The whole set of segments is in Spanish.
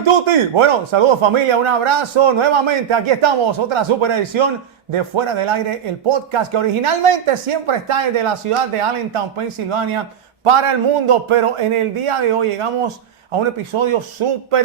Hi Tuti. Bueno, saludos familia, un abrazo. Nuevamente aquí estamos, otra super edición de Fuera del Aire, el podcast que originalmente siempre está desde la ciudad de Allentown, Pensilvania, para el mundo. Pero en el día de hoy llegamos a un episodio súper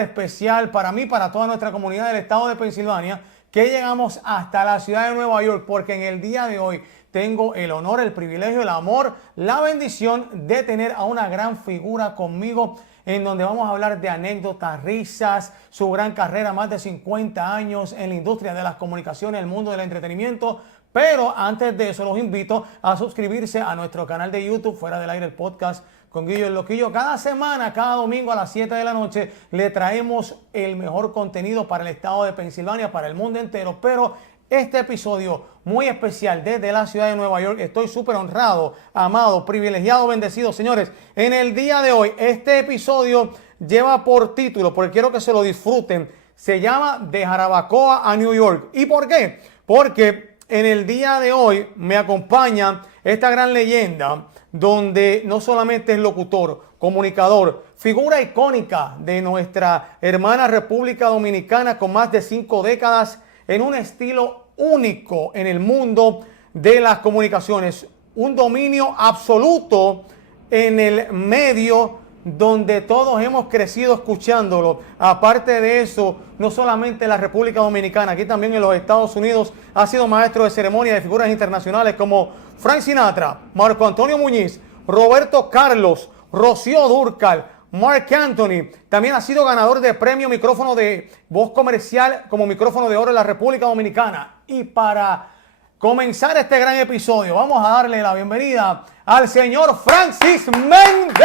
especial para mí, para toda nuestra comunidad del estado de Pensilvania, que llegamos hasta la ciudad de Nueva York, porque en el día de hoy tengo el honor, el privilegio, el amor, la bendición de tener a una gran figura conmigo, en donde vamos a hablar de anécdotas, risas, su gran carrera, más de 50 años en la industria de las comunicaciones, el mundo del entretenimiento. Pero antes de eso los invito a suscribirse a nuestro canal de YouTube, Fuera del Aire, el podcast con Guillo el Loquillo. Cada semana, cada domingo a las 7 de la noche, le traemos el mejor contenido para el estado de Pensilvania, para el mundo entero. Pero este episodio muy especial desde la ciudad de Nueva York, estoy súper honrado, amado, privilegiado, bendecido. Señores, en el día de hoy, este episodio lleva por título, porque quiero que se lo disfruten, se llama De Jarabacoa a New York. ¿Y por qué? Porque en el día de hoy me acompaña esta gran leyenda, donde no solamente es locutor, comunicador, figura icónica de nuestra hermana República Dominicana con más de 5 décadas en un estilo único en el mundo de las comunicaciones, un dominio absoluto en el medio donde todos hemos crecido escuchándolo. Aparte de eso, no solamente en la República Dominicana, aquí también en los Estados Unidos ha sido maestro de ceremonia de figuras internacionales como Frank Sinatra, Marco Antonio Muñiz, Roberto Carlos, Rocío Dúrcal, Marc Anthony. También ha sido ganador de premio micrófono de voz comercial como micrófono de oro en la República Dominicana. Y para comenzar este gran episodio, vamos a darle la bienvenida al señor Francis Méndez.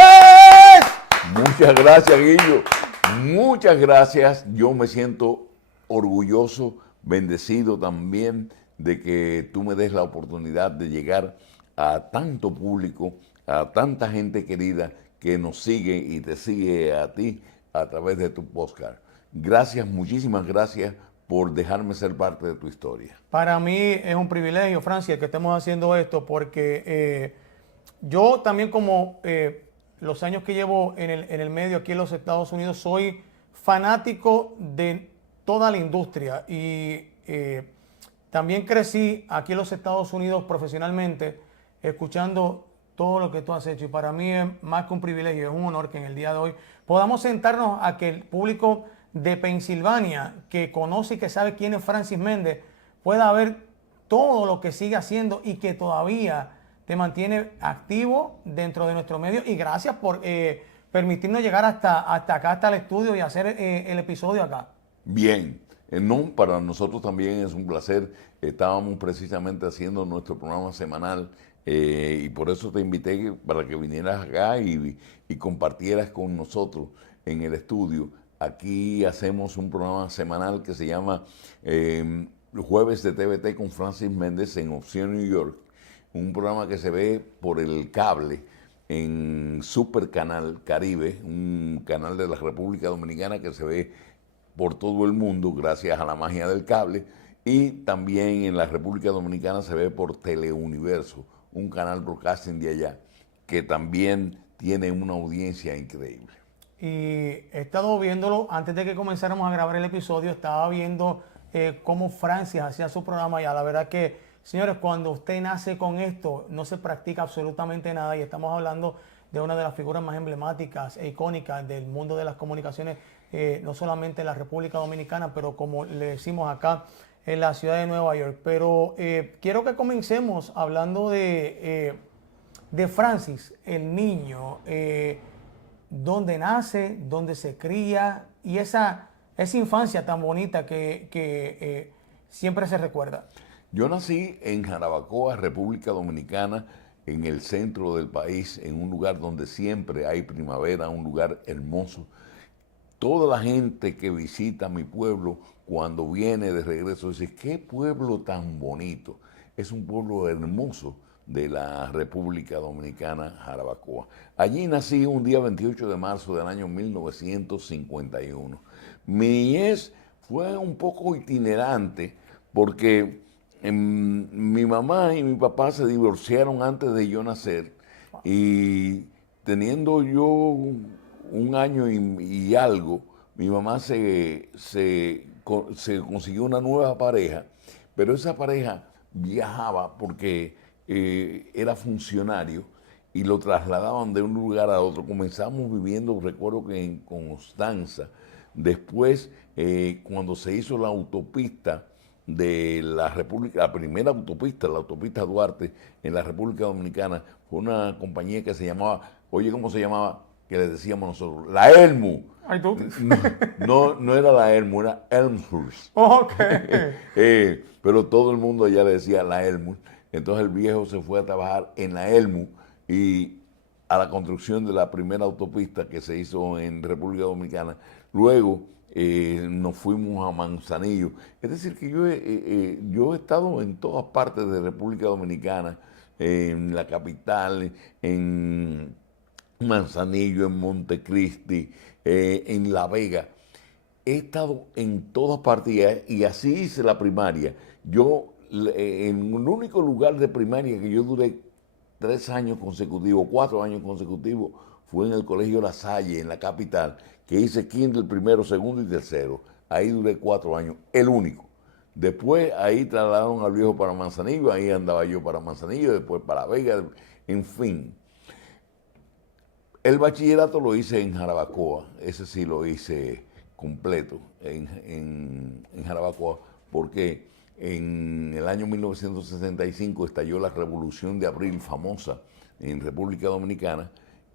Muchas gracias, Guillo. Muchas gracias. Yo me siento orgulloso, bendecido también de que tú me des la oportunidad de llegar a tanto público, a tanta gente querida que nos sigue y te sigue a ti a través de tu podcast. Gracias, muchísimas gracias por dejarme ser parte de tu historia. Para mí es un privilegio, Francis, que estemos haciendo esto, porque yo también, como los años que llevo en el medio aquí en los Estados Unidos, soy fanático de toda la industria y también crecí aquí en los Estados Unidos profesionalmente escuchando todo lo que tú has hecho, y para mí es más que un privilegio, es un honor que en el día de hoy podamos sentarnos a que el público de Pensilvania, que conoce y que sabe quién es Francis Méndez, pueda ver todo lo que sigue haciendo y que todavía te mantiene activo dentro de nuestro medio. Y gracias por permitirnos llegar hasta acá, hasta el estudio, y hacer el episodio acá. Bien, no, para nosotros también es un placer. Estábamos precisamente haciendo nuestro programa semanal y por eso te invité para que vinieras acá y compartieras con nosotros en el estudio. Aquí hacemos un programa semanal que se llama Jueves de TVT con Francis Méndez en Opción New York. Un programa que se ve por el cable en Super Canal Caribe, un canal de la República Dominicana que se ve por todo el mundo gracias a la magia del cable, y también en la República Dominicana se ve por Teleuniverso, un canal broadcasting de allá que también tiene una audiencia increíble. Y he estado viéndolo antes de que comenzáramos a grabar el episodio, estaba viendo cómo Francis hacía su programa, y a la verdad que, señores, cuando usted nace con esto, no se practica absolutamente nada, y estamos hablando de una de las figuras más emblemáticas e icónicas del mundo de las comunicaciones, no solamente en la República Dominicana, pero como le decimos acá en la ciudad de Nueva York. Pero quiero que comencemos hablando de Francis, el niño, dónde nace, dónde se cría, y esa infancia tan bonita que siempre se recuerda. Yo nací en Jarabacoa, República Dominicana, en el centro del país, en un lugar donde siempre hay primavera, un lugar hermoso. Toda la gente que visita mi pueblo, cuando viene de regreso, dice, ¡qué pueblo tan bonito! Es un pueblo hermoso de la República Dominicana, Jarabacoa. Allí nací un día 28 de marzo del año 1951. Mi niñez fue un poco itinerante porque mi mamá y mi papá se divorciaron antes de yo nacer, y teniendo yo un año y algo, mi mamá se consiguió una nueva pareja, pero esa pareja viajaba porque era funcionario y lo trasladaban de un lugar a otro. Comenzamos viviendo, recuerdo que en Constanza. Después, cuando se hizo la autopista de la República, la primera autopista, la autopista Duarte en la República Dominicana, fue una compañía que se llamaba, oye, ¿cómo se llamaba? Que le decíamos nosotros, la Elmu. Ay, tú. No era la Elmu, era Elmhurst. Ok. Pero todo el mundo allá le decía la Elmu. Entonces el viejo se fue a trabajar en la Elmu y a la construcción de la primera autopista que se hizo en República Dominicana. Luego nos fuimos a Manzanillo. Es decir, que yo he estado en todas partes de República Dominicana, en la capital, en Manzanillo, en Montecristi, en La Vega. He estado en todas partes y así hice la primaria. En el único lugar de primaria que yo duré 3 años consecutivos, 4 años consecutivos, fue en el Colegio La Salle, en la capital, que hice kinder primero, segundo y tercero. Ahí duré 4 años, el único. Después ahí trasladaron al viejo para Manzanillo, ahí andaba yo para Manzanillo, después para Vega, en fin. El bachillerato lo hice en Jarabacoa, ese sí lo hice completo en Jarabacoa, porque en el año 1965 estalló la Revolución de Abril famosa en República Dominicana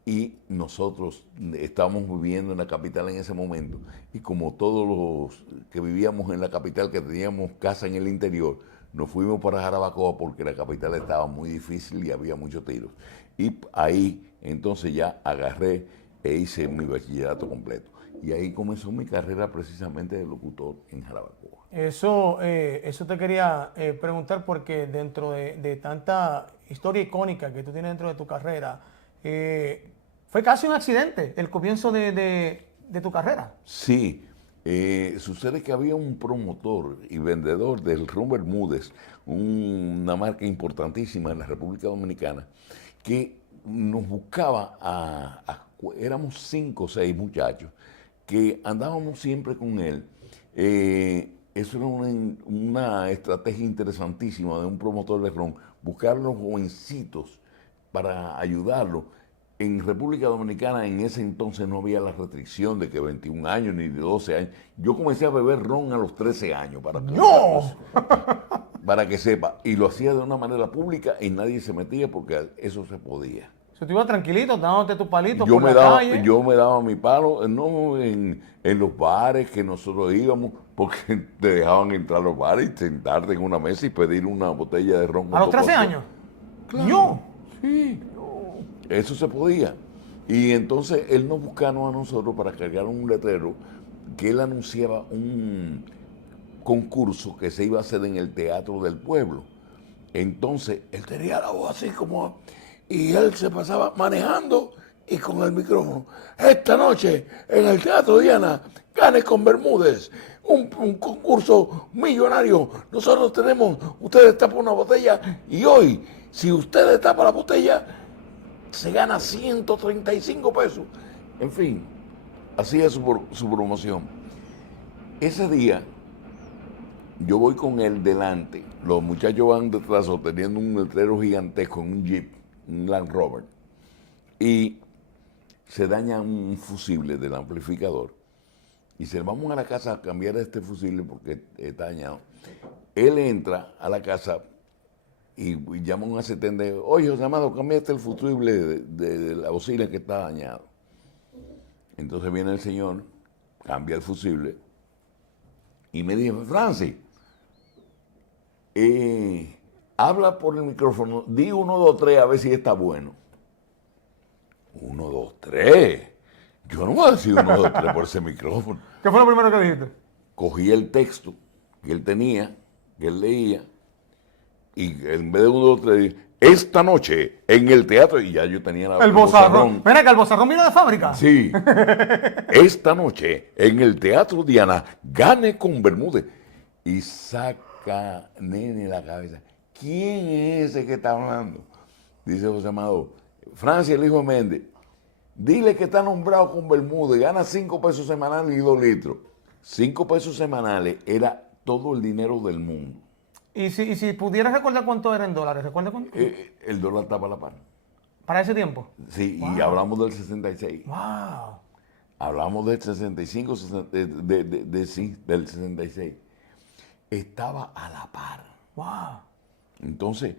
y nosotros estábamos viviendo en la capital en ese momento y como todos los que vivíamos en la capital, que teníamos casa en el interior, nos fuimos para Jarabacoa porque la capital estaba muy difícil y había muchos tiros. Y ahí entonces ya agarré e hice mi bachillerato completo. Y ahí comenzó mi carrera precisamente de locutor en Jarabacoa. Eso te quería preguntar porque dentro de tanta historia icónica que tú tienes dentro de tu carrera, fue casi un accidente el comienzo de tu carrera. Sí, sucede que había un promotor y vendedor del ron Bermúdez, una marca importantísima en la República Dominicana, que nos buscaba éramos 5 o 6 muchachos que andábamos siempre con él. Eso era una estrategia interesantísima de un promotor de ron, buscar a los jovencitos para ayudarlos. En República Dominicana en ese entonces no había la restricción de que 21 años ni de 12 años. Yo comencé a beber ron a los 13 años, ¡No! Para que sepa. Y lo hacía de una manera pública y nadie se metía porque eso se podía. Si tú ibas tranquilito, dándote tu palito Yo por me la daba, calle. yo me daba mi palo, no en los bares que nosotros íbamos, porque te dejaban entrar a los bares y sentarte en una mesa y pedir una botella de ron. ¿A los 13 años? Claro, ¡No! sí, eso se podía. Y entonces él nos buscaba a nosotros para cargar un letrero que él anunciaba un concurso que se iba a hacer en el Teatro del Pueblo. Entonces él tenía la voz así como... Y él se pasaba manejando y con el micrófono. Esta noche en el Teatro Diana, Gane con Bermúdez, un concurso millonario. Nosotros tenemos, usted destapa una botella y hoy, si usted destapa la botella, se gana 135 pesos. En fin, hacía su promoción. Ese día, yo voy con él delante. Los muchachos van detrás teniendo un letrero gigantesco en un Jeep, un Land Rover, y se daña un fusible del amplificador. Y se vamos a la casa a cambiar este fusible porque está dañado. Él entra a la casa y llama a un asistente, oye, José Amado, cambiaste el fusible de la bocina que está dañado. Entonces viene el señor, cambia el fusible y me dice, Francis, habla por el micrófono, di 1, 2, 3 a ver si está bueno. 1, 2, 3. Yo no voy a decir 1, 2, 3 por ese micrófono. ¿Qué fue lo primero que dijiste? Cogí el texto que él tenía, que él leía, y en vez de 1, 2, 3, dije, esta noche en el teatro, y ya yo tenía el bozarrón. Mira que el bozarrón vino de fábrica. Sí. Esta noche en el Teatro Diana, Gane con Bermúdez. Y saca nene la cabeza. ¿Quién es ese que está hablando? Dice José Amado, Francia, el hijo de Méndez. Dile que está nombrado con Bermúdez, gana 5 pesos semanales y 2 litros. 5 pesos semanales era todo el dinero del mundo. Y si pudieras recordar cuánto era en dólares, ¿recuerda cuánto? El dólar estaba a la par. Para ese tiempo. Sí, Wow. y hablamos del 66. Wow. Hablamos del 65, sí, del 66. Estaba a la par. Wow. Entonces,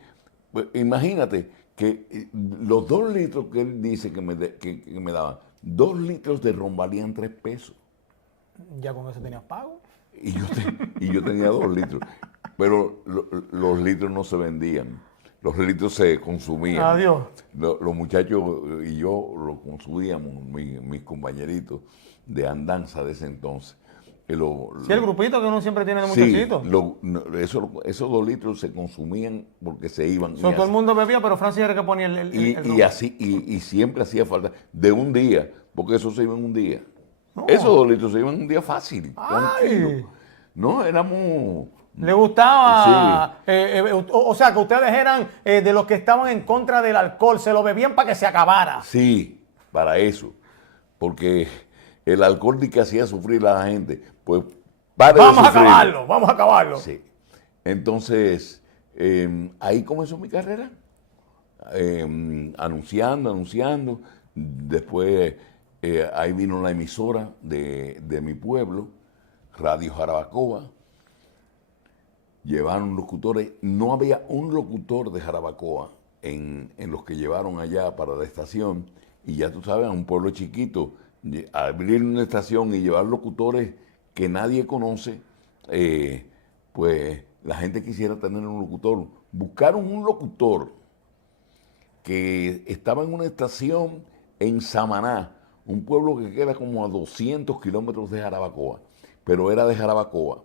pues, imagínate que los 2 litros que él dice que me daban, 2 litros de ron valían 3 pesos. Ya con eso tenías pago. Y yo tenía 2 litros. Pero los litros no se vendían. Los litros se consumían. Adiós. Los muchachos y yo lo consumíamos, mis compañeritos de andanza de ese entonces. Sí, el grupito que uno siempre tiene de Sí, muchachitos. esos 2 litros se consumían porque se iban. Todo el mundo bebía, pero Francis era el que ponía el y ron. así, y siempre hacía falta de un día, porque eso se iba en un día. No. Esos 2 litros se iban en un día fácil, Ay. tranquilo. No, éramos... Le gustaba, o sea, que ustedes eran de los que estaban en contra del alcohol, se lo bebían para que se acabara. Sí, para eso. Porque el alcohol que hacía sufrir a la gente, pues pare de Vamos a sufrir. acabarlo, vamos a acabarlo. Sí. Entonces, ahí comenzó mi carrera. Anunciando. Después, ahí vino la emisora de mi pueblo, Radio Jarabacoa. Llevaron locutores. No había un locutor de Jarabacoa en los que llevaron allá para la estación. Y ya tú sabes, a un pueblo chiquito, abrir una estación y llevar locutores que nadie conoce, pues la gente quisiera tener un locutor. Buscaron un locutor que estaba en una estación en Samaná, un pueblo que queda como a 200 kilómetros de Jarabacoa, pero era de Jarabacoa.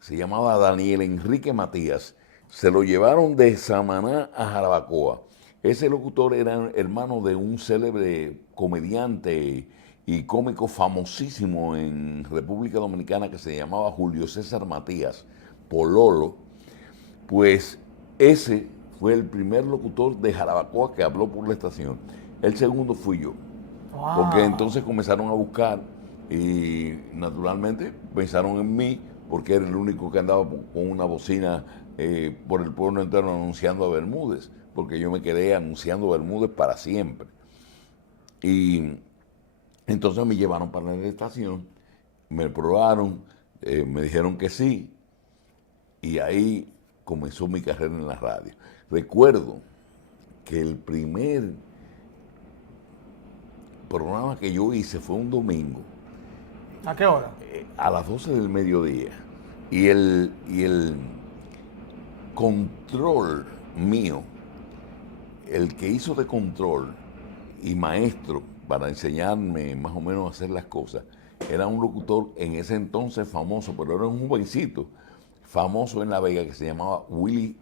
Se llamaba Daniel Enrique Matías. Se lo llevaron de Samaná a Jarabacoa. Ese locutor era hermano de un célebre comediante y cómico famosísimo en República Dominicana que se llamaba Julio César Matías, Pololo. Pues ese fue el primer locutor de Jarabacoa que habló por la estación. El segundo fui yo. Wow. Porque entonces comenzaron a buscar y naturalmente pensaron en mí porque era el único que andaba con una bocina por el pueblo entero anunciando a Bermúdez, porque yo me quedé anunciando a Bermúdez para siempre. Y entonces me llevaron para la estación, me probaron, me dijeron que sí, y ahí comenzó mi carrera en la radio. Recuerdo que el primer programa que yo hice fue un domingo. ¿A qué hora? A las 12 del mediodía. Y el control mío, el que hizo de control y maestro para enseñarme más o menos a hacer las cosas, era un locutor en ese entonces famoso, pero era un jovencito, famoso en La Vega, que se llamaba Willy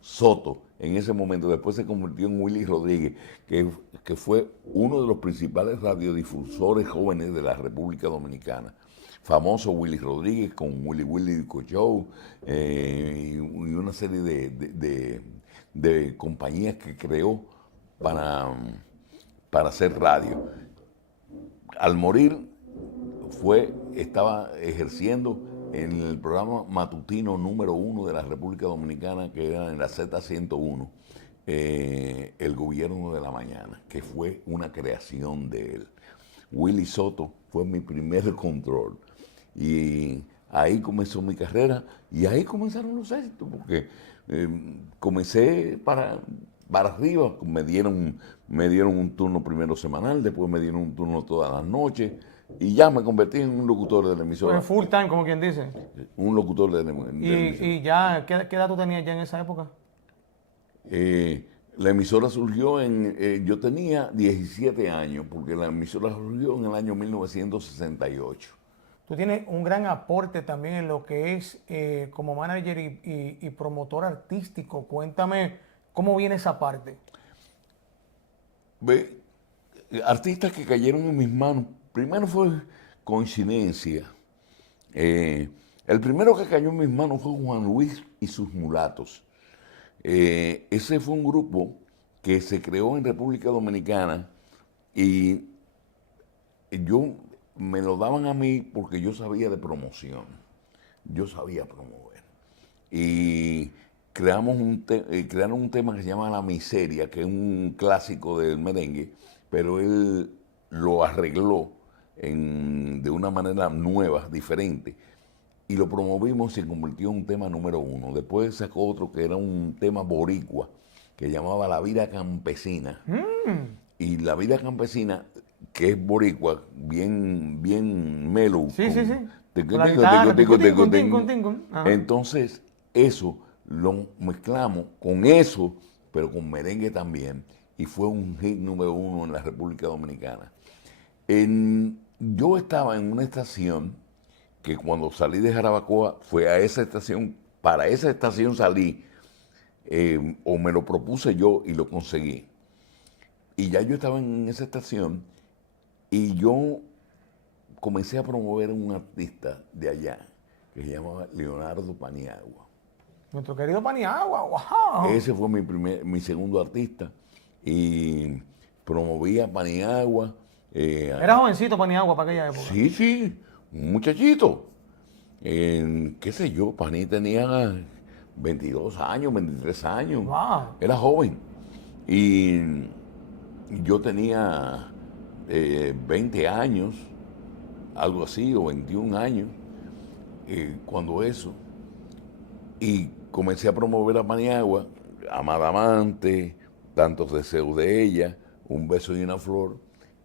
Soto. En ese momento, después se convirtió en Willy Rodríguez, que fue uno de los principales radiodifusores jóvenes de la República Dominicana. Famoso Willy Rodríguez con Willy Disco Show y una serie de compañías que creó para hacer radio. Al morir, estaba ejerciendo en el programa matutino número 1 de la República Dominicana, que era en la Z101, el Gobierno de la Mañana, que fue una creación de él. Willy Soto fue mi primer control. Y ahí comenzó mi carrera y ahí comenzaron los éxitos, porque comencé para arriba, me dieron un turno primero semanal, después me dieron un turno todas las noches y ya me convertí en un locutor de la emisora. Full time, como quien dice. Un locutor de la emisora. ¿Y ya qué edad tú tenías ya en esa época? La emisora surgió yo tenía 17 años, porque la emisora surgió en el año 1968. Tú tienes un gran aporte también en lo que es como manager y promotor artístico. Cuéntame cómo viene esa parte. Artistas que cayeron en mis manos. Primero fue coincidencia. El primero que cayó en mis manos fue Juan Luis y sus Mulatos. Ese fue un grupo que se creó en República Dominicana Y yo me lo daban a mí porque yo sabía de promoción. Yo sabía promover. Y crearon un tema que se llama La Miseria, que es un clásico del merengue, pero él lo arregló de una manera nueva, diferente, y lo promovimos y se convirtió en un tema número 1. Después sacó otro que era un tema boricua, que llamaba La Vida Campesina. Y La Vida Campesina, que es boricua, bien mellow. Sí, sí, sí. Tico, Con la tico, guitarra, tico, tico, tico, tico. tico. Ajá. Entonces, eso lo mezclamos con eso, pero con merengue también, y fue un hit número 1 en la República Dominicana. Yo estaba en una estación que cuando salí de Jarabacoa fue a esa estación, para esa estación salí, o me lo propuse yo y lo conseguí. Y ya yo estaba en esa estación y yo comencé a promover a un artista de allá que se llamaba Leonardo Paniagua. Nuestro querido Paniagua, wow. Ese fue mi segundo artista y promovía a Paniagua. Era jovencito Paniagua para aquella época. Sí, sí, un muchachito. Qué sé yo, Pani tenía 22 años, 23 años. Wow. Era joven. Y yo tenía 20 años, algo así, o 21 años, cuando eso. Y comencé a promover a Paniagua, Amada Amante, Tantos Deseos de Ella, Un Beso y una Flor,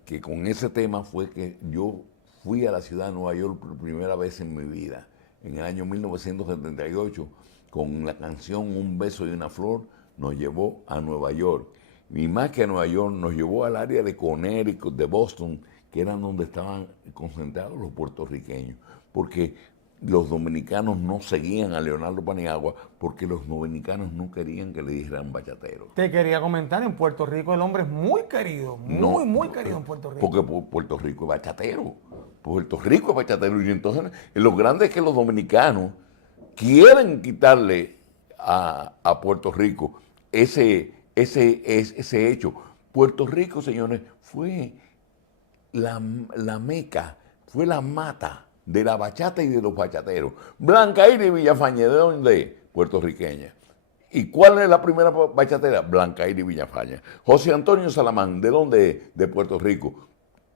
que con ese tema fue que yo fui a la ciudad de Nueva York por primera vez en mi vida, en el año 1978, con la canción Un Beso y una Flor, nos llevó a Nueva York. Y más que a Nueva York, nos llevó al área de Connecticut, de Boston, que eran donde estaban concentrados los puertorriqueños. Porque los dominicanos no seguían a Leonardo Paniagua porque los dominicanos no querían que le dijeran bachatero. Te quería comentar, en Puerto Rico el hombre es muy querido, muy querido en Puerto Rico. Porque Puerto Rico es bachatero. Puerto Rico es bachatero. Y entonces lo grande es que los dominicanos quieren quitarle a Puerto Rico ese hecho. Puerto Rico, señores, fue la meca, fue la mata de la bachata y de los bachateros. Blanca Iris Villafañe, ¿de dónde? Puertorriqueña. ¿Y cuál es la primera bachatera? Blanca Iris Villafañe. José Antonio Salamán, ¿de dónde? De Puerto Rico,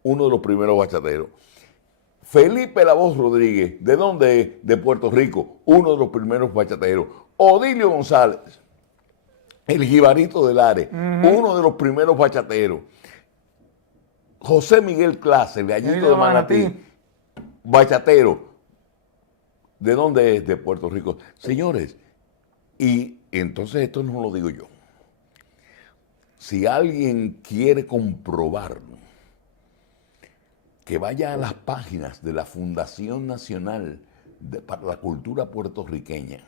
uno de los primeros bachateros. Felipe La Voz Rodríguez, ¿de dónde? De Puerto Rico, uno de los primeros bachateros. Odilio González, el Jibarito del Ares, uno de los primeros bachateros. José Miguel Clase, el Gallito de Manatí, bachatero. ¿De dónde es? De Puerto Rico. Señores, y entonces esto no lo digo yo. Si alguien quiere comprobarlo, que vaya a las páginas de la Fundación Nacional para la Cultura Puertorriqueña,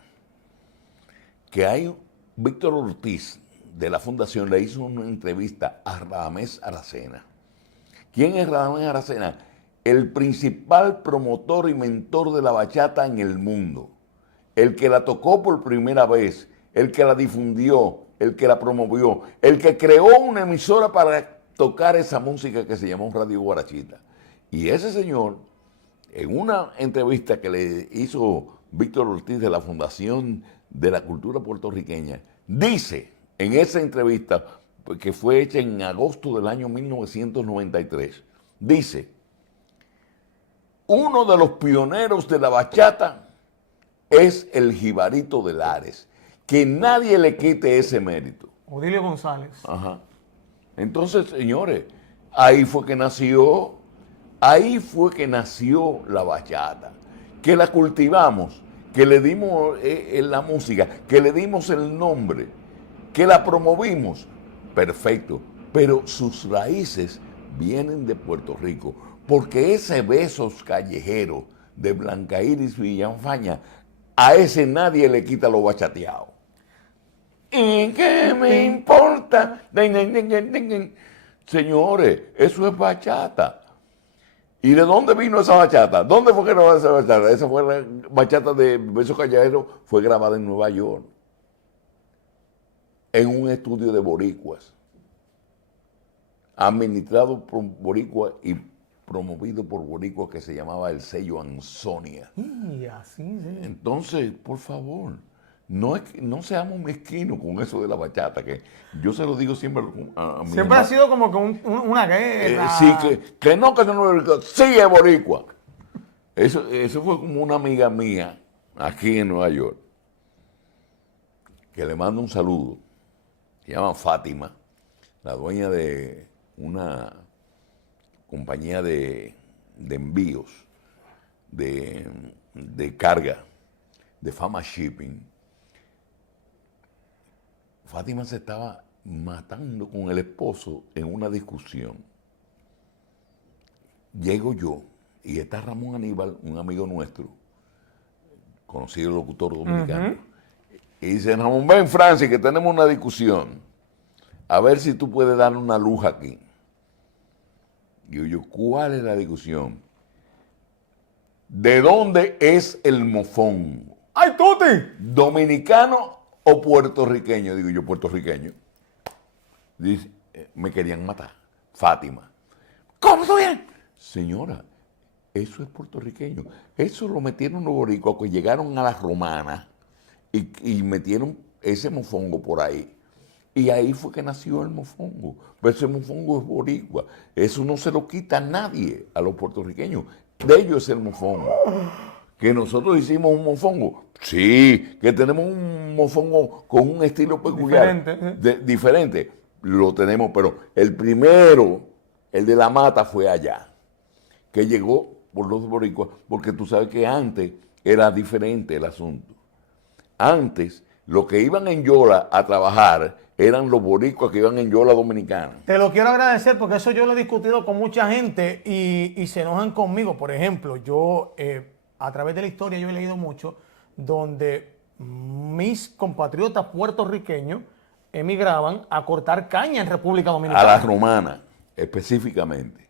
que hay Víctor Ortiz de la Fundación le hizo una entrevista a Radamés Aracena. ¿Quién es Radamés Aracena? El principal promotor y mentor de la bachata en el mundo, el que la tocó por primera vez, el que la difundió, el que la promovió, el que creó una emisora para tocar esa música que se llamó Radio Guarachita. Y ese señor, en una entrevista que le hizo Víctor Ortiz de la Fundación de la Cultura Puertorriqueña, dice en esa entrevista, que fue hecha en agosto del año 1993, dice: uno de los pioneros de la bachata es el Jibarito del Ares, que nadie le quite ese mérito. Odilio González. Ajá. Entonces, señores, ahí fue que nació la bachata, que la cultivamos, que le dimos la música, que le dimos el nombre, que la promovimos, perfecto, pero sus raíces vienen de Puerto Rico, porque ese Besos Callejero de Blanca Iris Villafaña, a ese nadie le quita lo bachateado. ¿Y qué me importa? Señores, eso es bachata. ¿Y de dónde vino esa bachata? ¿Dónde fue que grabó esa bachata? Esa fue la bachata de Besos Callejero, fue grabada en Nueva York, en un estudio de boricuas. administrado por boricua y promovido por boricua, que se llamaba el sello Ansonia. Y así, sí. Entonces, por favor, no seamos mezquinos con eso de la bachata, que yo se lo digo siempre a mi Siempre ha sido como que una guerra. sí, que no es boricua, sí es boricua. Eso fue como una amiga mía aquí en Nueva York, que le mando un saludo, se llama Fátima, la dueña de una compañía de envíos, de carga, de Fama Shipping. Fátima se estaba matando con el esposo en una discusión. Llego yo y está Ramón Aníbal, un amigo nuestro, conocido locutor dominicano, y dice: Ramón, ven, Francis, que tenemos una discusión. A ver si tú puedes dar una luz aquí. Y yo, ¿cuál es la discusión? ¿De dónde es el mofongo? ¡Ay, Tuti! ¿Dominicano o puertorriqueño? Digo yo, puertorriqueño. Dice, me querían matar. Fátima. ¿Cómo tú bien? Señora, eso es puertorriqueño. Eso lo metieron los boricuas que llegaron a la romana y metieron ese mofongo por ahí. Y ahí fue que nació el mofongo. Pero ese mofongo es boricua. Eso no se lo quita a nadie, a los puertorriqueños. De ellos es el mofongo. Que nosotros hicimos un mofongo. Sí, que tenemos un mofongo con un estilo peculiar. Diferente. Lo tenemos, pero el primero, el de la mata, fue allá. Que llegó por los boricuas, porque tú sabes que antes era diferente el asunto. Antes, los que iban en Yola a trabajar eran los boricuas que iban en Yola Dominicana. Te lo quiero agradecer porque eso yo lo he discutido con mucha gente y se enojan conmigo. Por ejemplo, yo a través de la historia yo he leído mucho donde mis compatriotas puertorriqueños emigraban a cortar caña en República Dominicana. A la romana, específicamente.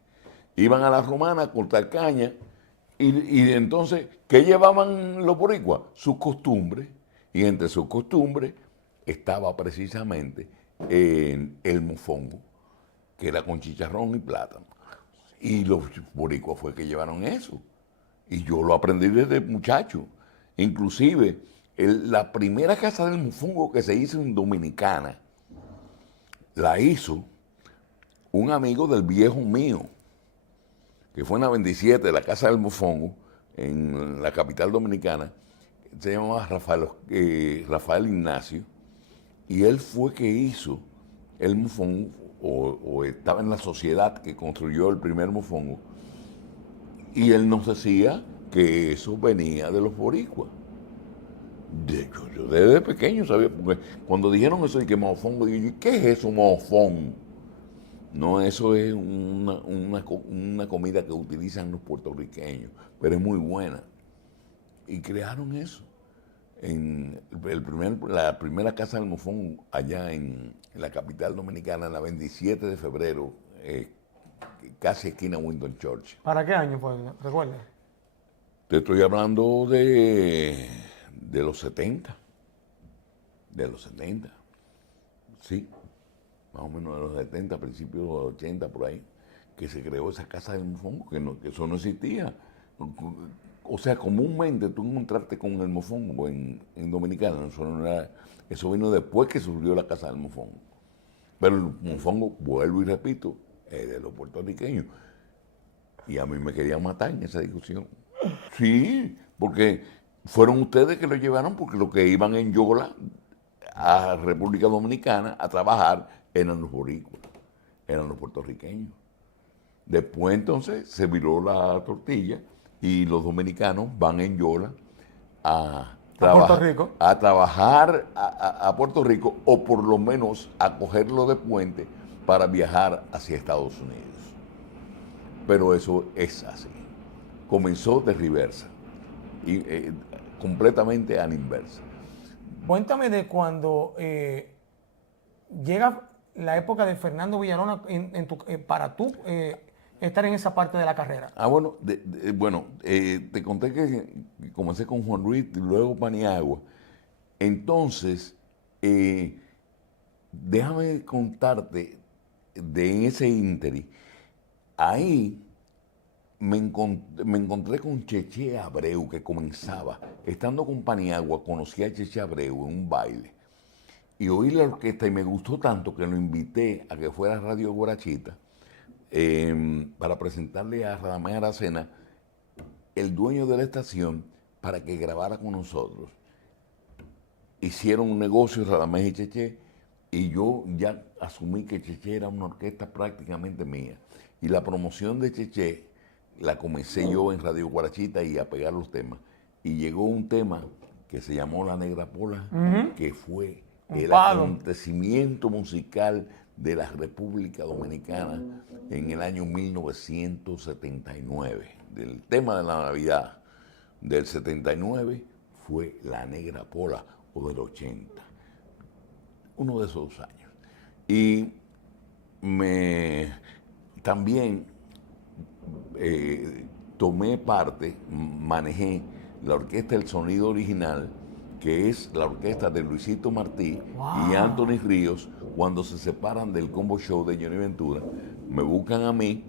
Iban a la romana a cortar caña y entonces, ¿qué llevaban los boricuas? Sus costumbres. Y entre sus costumbres estaba precisamente el mofongo, que era con chicharrón y plátano. Y los boricuas fue que llevaron eso. Y yo lo aprendí desde muchacho. Inclusive, la primera casa del mofongo que se hizo en Dominicana, la hizo un amigo del viejo mío, que fue en la 27, la casa del mofongo, en la capital dominicana. Se llamaba Rafael Ignacio, y él fue que hizo el mofongo, o estaba en la sociedad que construyó el primer mofongo, y él nos decía que eso venía de los boricuas. Yo desde pequeño sabía, porque cuando dijeron eso de que mofongo, dije, ¿qué es eso, mofón? No, eso es una comida que utilizan los puertorriqueños, pero es muy buena. Y crearon eso. En la primera casa del mofongo allá en la capital dominicana, en la 27 de febrero, casi esquina Winton Church. ¿Para qué año fue? ¿Recuerdas? Te estoy hablando de los 70. De los 70. Sí, más o menos de los 70, principios de los 80, por ahí, que se creó esa casa del mofongo, que eso no existía. O sea, comúnmente tú encontrarte con el mofongo en Dominicana, eso vino después que surgió la casa del mofongo. Pero el mofongo, vuelvo y repito, es de los puertorriqueños. Y a mí me querían matar en esa discusión. Sí, porque fueron ustedes que lo llevaron, porque los que iban en Yola a República Dominicana a trabajar eran los boricuas, eran los puertorriqueños. Después entonces se viró la tortilla y los dominicanos van en Yola a trabajar a Puerto Rico, o por lo menos a cogerlo de puente para viajar hacia Estados Unidos. Pero eso es así. Comenzó de reversa, y completamente a la inversa. Cuéntame de cuando llega la época de Fernando Villalona para tú estar en esa parte de la carrera. Bueno, te conté que comencé con Juan Ruiz y luego Paniagua. Entonces, déjame contarte de ese ínterin, ahí me encontré con Cheche Abreu, que comenzaba. Estando con Paniagua, conocí a Cheche Abreu en un baile. Y oí la orquesta y me gustó tanto que lo invité a que fuera a Radio Guarachita para presentarle a Radamés Aracena, el dueño de la estación, para que grabara con nosotros. Hicieron un negocio, Radamés y Cheche, y yo ya asumí que Cheche era una orquesta prácticamente mía. Y la promoción de Cheche la comencé yo en Radio Guarachita y a pegar los temas. Y llegó un tema que se llamó La Negra Pola, que fue el acontecimiento musical de la República Dominicana en el año 1979. El tema de la Navidad del 79 fue La Negra Pola, o del 80. Uno de esos años. Y también tomé parte, manejé la orquesta El Sonido Original, que es la orquesta de Luisito Martí y Anthony Ríos, cuando se separan del Combo Show de Johnny Ventura. Me buscan a mí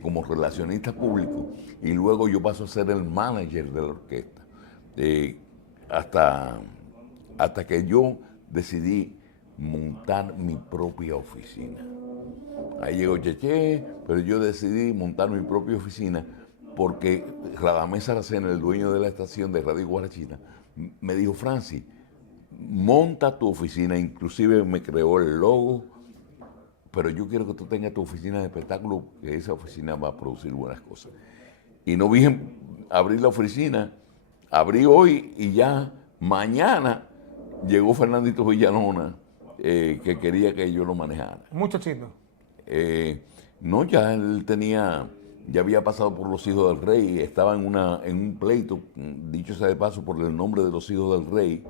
como relacionista público y luego yo paso a ser el manager de la orquesta. Hasta que yo decidí montar mi propia oficina. Ahí llegó Cheche, pero yo decidí montar mi propia oficina porque Radamés Aracena, el dueño de la estación de Radio Guarachita, me dijo: Francis, monta tu oficina, inclusive me creó el logo, pero yo quiero que tú tengas tu oficina de espectáculo, que esa oficina va a producir buenas cosas. Y no vi abrir la oficina, abrí hoy y ya mañana llegó Fernandito Villalona, que quería que yo lo manejara. Muchachito. No, ya él ya había pasado por Los Hijos del Rey, estaba en un pleito, dicho sea de paso, por el nombre de Los Hijos del Rey,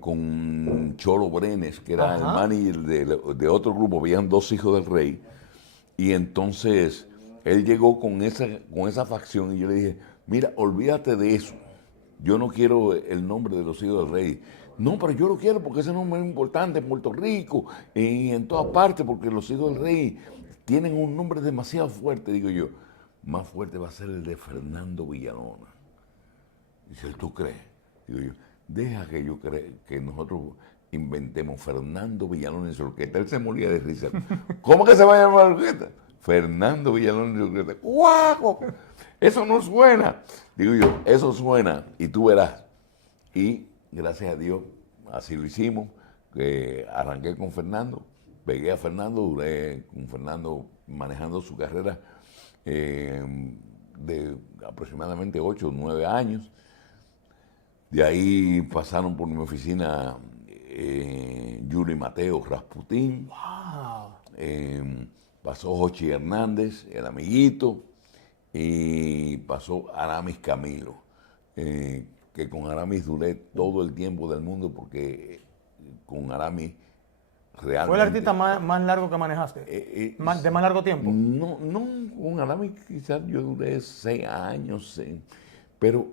con Cholo Brenes, que era el manager de otro grupo. Habían dos Hijos del Rey, y entonces él llegó con esa facción y yo le dije: mira, olvídate de eso, yo no quiero el nombre de Los Hijos del Rey. No, pero yo lo quiero porque ese nombre es importante en Puerto Rico y en todas partes, porque Los Hijos del Rey tienen un nombre demasiado fuerte. Digo yo: más fuerte va a ser el de Fernando Villalona. Dice: ¿tú crees? Digo yo: deja que que nosotros inventemos Fernando Villalona en su orquesta. Él se moría de risa. ¿Cómo que se va a llamar la orquesta? Fernando Villalona en su orquesta. ¡Guau! Eso no suena. Digo yo: eso suena y tú verás. Y gracias a Dios, así lo hicimos. Arranqué con Fernando, pegué a Fernando, duré con Fernando manejando su carrera de aproximadamente 8 o 9 años. De ahí pasaron por mi oficina Yuri Mateo Rasputín. Pasó Jochi Hernández, el amiguito, y pasó Aramis Camilo, que con Aramis duré todo el tiempo del mundo, porque con Aramis realmente... ¿Fue el artista más largo que manejaste? ¿De más largo tiempo? No, con Aramis quizás yo duré 6 años, pero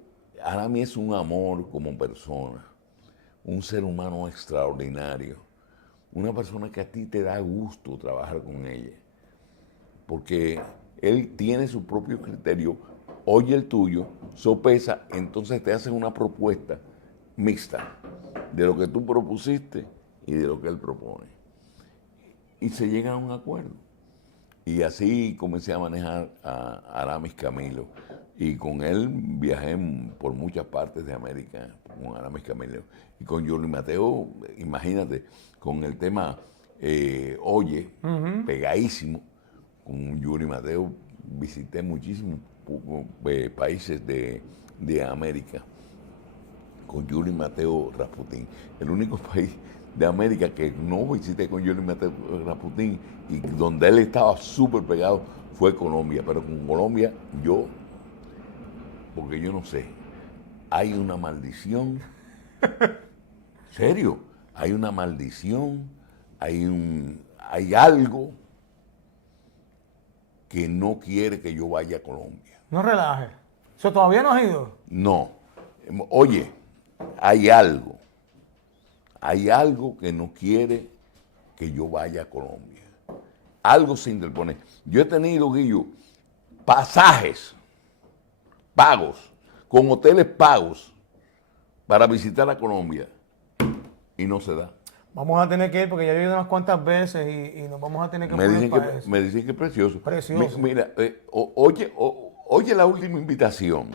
Aramis es un amor como persona, un ser humano extraordinario, una persona que a ti te da gusto trabajar con ella, porque él tiene su propio criterio, oye el tuyo, sopesa, entonces te hacen una propuesta mixta de lo que tú propusiste y de lo que él propone. Y se llega a un acuerdo. Y así comencé a manejar a Aramis Camilo. Y con él viajé por muchas partes de América, con Aramis Camilo. Y con Yuri Mateo, imagínate, con el tema Oye, pegadísimo. Con Yuri Mateo visité muchísimos países de América. Con Yuri Mateo Rasputín. El único país de América que no visité con Yuri Mateo Rasputín y donde él estaba súper pegado fue Colombia. Pero con Colombia porque yo no sé, hay una maldición. ¿Serio? Hay una maldición, hay algo que no quiere que yo vaya a Colombia. No relajes. ¿Eso todavía no has ido? No. Oye, hay algo que no quiere que yo vaya a Colombia. algo se interpone. Yo he tenido, Guillo, pasajes pagos, con hoteles pagos para visitar a Colombia y no se da. Vamos a tener que ir porque ya he ido unas cuantas veces y nos vamos a tener que poner para eso. Me dicen que es precioso. Precioso. Mira, oye la última invitación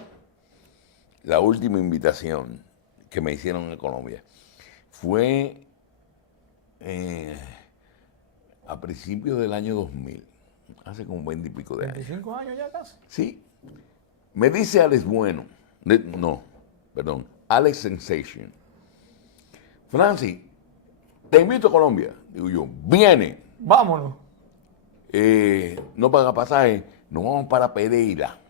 que me hicieron en Colombia. Fue a principios del año 2000, hace como 20 y pico de años. 25 años ya casi. Sí. Me dice Alex Bueno, Alex Sensation. Francis, te invito a Colombia. Digo yo, viene. Vámonos. No paga pasaje, nos vamos para Pereira.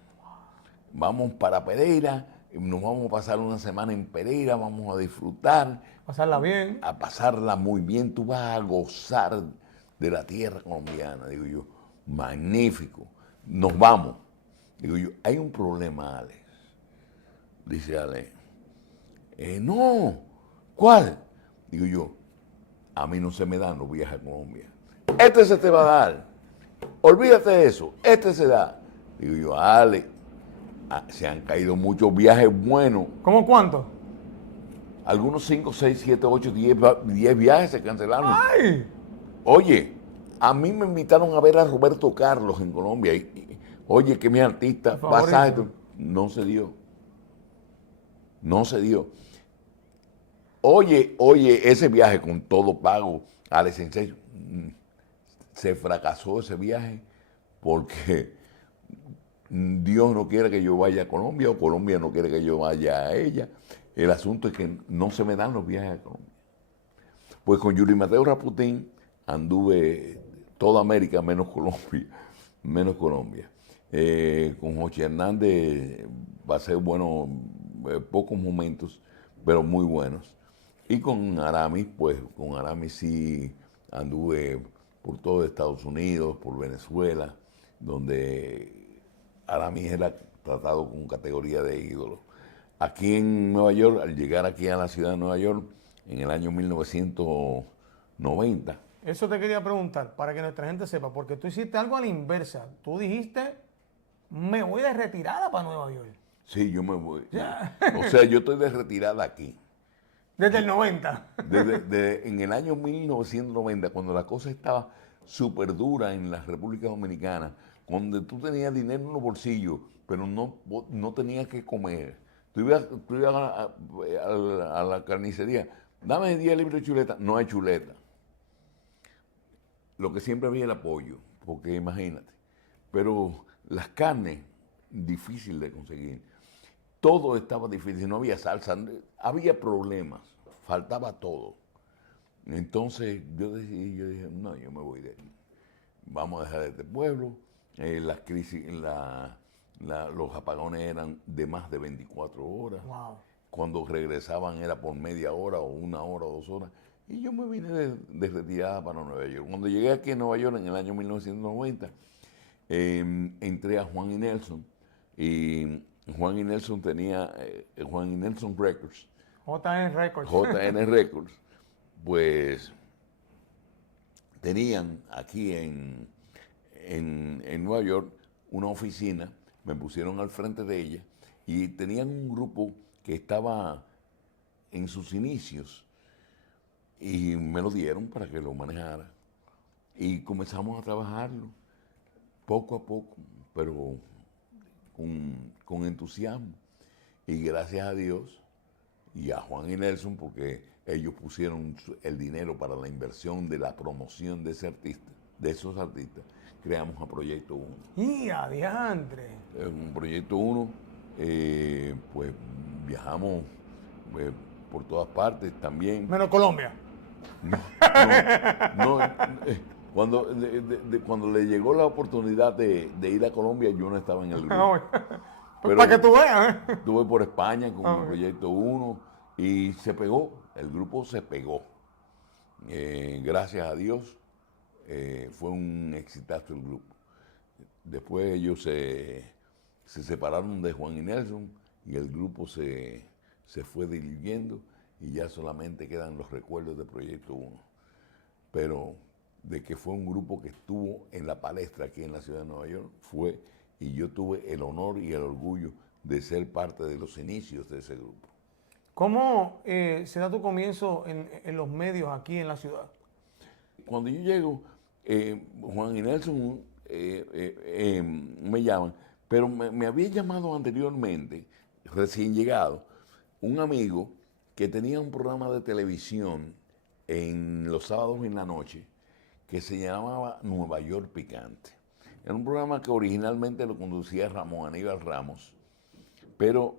Vamos para Pereira, nos vamos a pasar una semana en Pereira, vamos a disfrutar. Pasarla bien. A pasarla muy bien, tú vas a gozar de la tierra colombiana. Digo yo, magnífico. Nos vamos. Digo yo, hay un problema, Alex. Dice Alex. No, ¿cuál? Digo yo, a mí no se me dan los viajes a Colombia. Este se te va a dar. Olvídate de eso, este se da. Digo yo, Alex, se han caído muchos viajes buenos. ¿Cómo cuánto? Algunos 5, 6, 7, 8, 10 viajes se cancelaron. ¡Ay! Oye, a mí me invitaron a ver a Roberto Carlos en Colombia. Oye, que mi artista, pasaje, no se dio. No se dio. Oye, ese viaje con todo pago, Alex Sensation, se fracasó ese viaje porque Dios no quiere que yo vaya a Colombia o Colombia no quiere que yo vaya a ella. El asunto es que no se me dan los viajes a Colombia. Pues con Yuri Mateo Raputín anduve toda América menos Colombia. Con José Hernández pasé pocos momentos, pero muy buenos. Y con Aramis, pues con Aramis sí anduve por todo Estados Unidos, por Venezuela, donde Aramis era tratado con categoría de ídolo. Aquí en Nueva York, al llegar aquí a la ciudad de Nueva York, en el año 1990. Eso te quería preguntar, para que nuestra gente sepa, porque tú hiciste algo a la inversa. Tú dijiste, me voy de retirada para Nueva York. Sí, yo me voy. O sea, yo estoy de retirada aquí. Desde el 90. En el año 1990, cuando la cosa estaba súper dura en la República Dominicana, cuando tú tenías dinero en los bolsillos, pero no tenías que comer. Tú ibas a la carnicería, dame 10 libras de chuleta, no hay chuleta. Lo que siempre había el apoyo, porque imagínate. Pero las carnes, difícil de conseguir. Todo estaba difícil, no había salsa, había problemas, faltaba todo. Entonces yo dije, no, yo me voy de aquí. Vamos a dejar este pueblo. Las crisis, los apagones eran de más de 24 horas. Wow. Cuando regresaban era por media hora o 1 hora o 2 horas. Y yo me vine de retirada para Nueva York. Cuando llegué aquí a Nueva York en el año 1990, entré a Juan y Nelson. Y Juan y Nelson tenía Juan y Nelson Records. JN Records. JN Records. Pues tenían aquí en Nueva York una oficina, me pusieron al frente de ella y tenían un grupo que estaba en sus inicios y me lo dieron para que lo manejara. Y comenzamos a trabajarlo poco a poco, pero con entusiasmo. Y gracias a Dios y a Juan y Nelson, porque ellos pusieron el dinero para la inversión de la promoción de ese artista, de esos artistas, creamos a Proyecto 1. ¡Y adiantre! En Proyecto 1, pues viajamos por todas partes también. Menos Colombia. No, cuando le llegó la oportunidad de ir a Colombia, yo no estaba en el grupo. Pero, para que tú veas. Estuve por España con el Proyecto 1 y se pegó, el grupo se pegó. Gracias a Dios, fue un exitazo el grupo. Después ellos se separaron de Juan y Nelson y el grupo se fue diluyendo y ya solamente quedan los recuerdos de Proyecto 1. Pero de que fue un grupo que estuvo en la palestra aquí en la ciudad de Nueva York, y yo tuve el honor y el orgullo de ser parte de los inicios de ese grupo. ¿Cómo se da tu comienzo en los medios aquí en la ciudad? Cuando yo llego, Juan y Nelson me llaman, pero me había llamado anteriormente, recién llegado, un amigo que tenía un programa de televisión en los sábados en la noche que se llamaba Nueva York Picante. Era un programa que originalmente lo conducía Ramón Aníbal Ramos, pero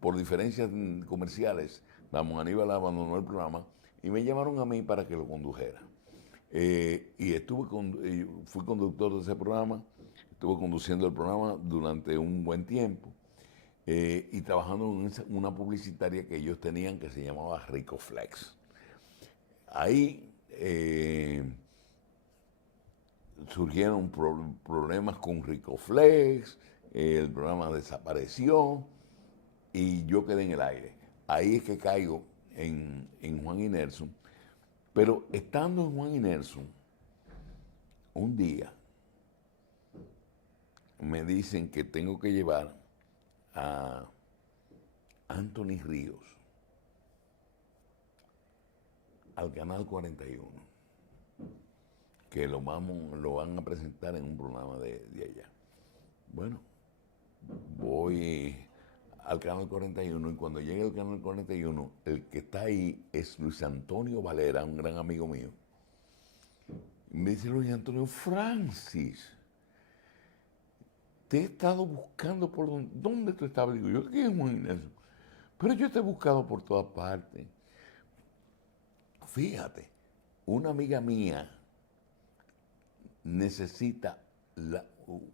por diferencias comerciales, Ramón Aníbal abandonó el programa y me llamaron a mí para que lo condujera. Y fui conductor de ese programa, estuve conduciendo el programa durante un buen tiempo y trabajando en una publicitaria que ellos tenían que se llamaba Rico Flex. Ahí surgieron problemas con Rico Flex, el programa desapareció y yo quedé en el aire. Ahí es que caigo en Juan y Nelson. Pero estando en Juan y Nelson, un día me dicen que tengo que llevar a Anthony Ríos al Canal 41, que lo van a presentar en un programa de allá. Bueno, voy al Canal 41 y cuando llegue al Canal 41, el que está ahí es Luis Antonio Valera, un gran amigo mío. Y me dice Luis Antonio, Francis, te he estado buscando por dónde tú estabas. Digo, yo aquí en Juan Inés, pero yo te he buscado por todas partes. Fíjate, una amiga mía necesita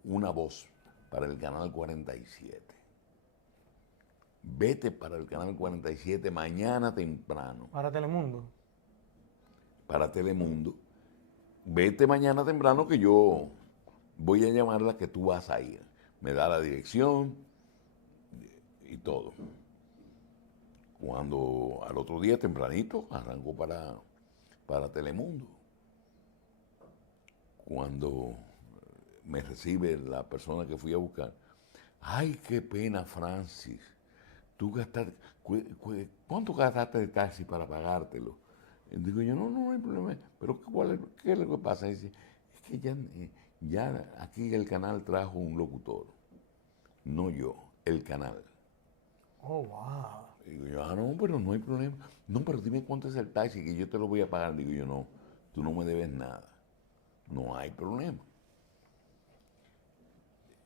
una voz para el Canal 47. Vete para el Canal 47 mañana temprano. Para Telemundo. Para Telemundo. Vete mañana temprano que yo voy a llamarla que tú vas a ir. Me da la dirección y todo. Cuando al otro día tempranito arrancó para Telemundo. Cuando me recibe la persona que fui a buscar, ay, qué pena, Francis. Tú gastaste, ¿cuánto gastaste de taxi para pagártelo? Y digo yo, no hay problema. Pero ¿qué es lo que pasa? Dice, es que ya aquí el canal trajo un locutor. No yo, el canal. Oh, wow. Digo yo, no, pero no hay problema. No, pero dime cuánto es el taxi que yo te lo voy a pagar. Digo yo, no, tú no me debes nada. No hay problema.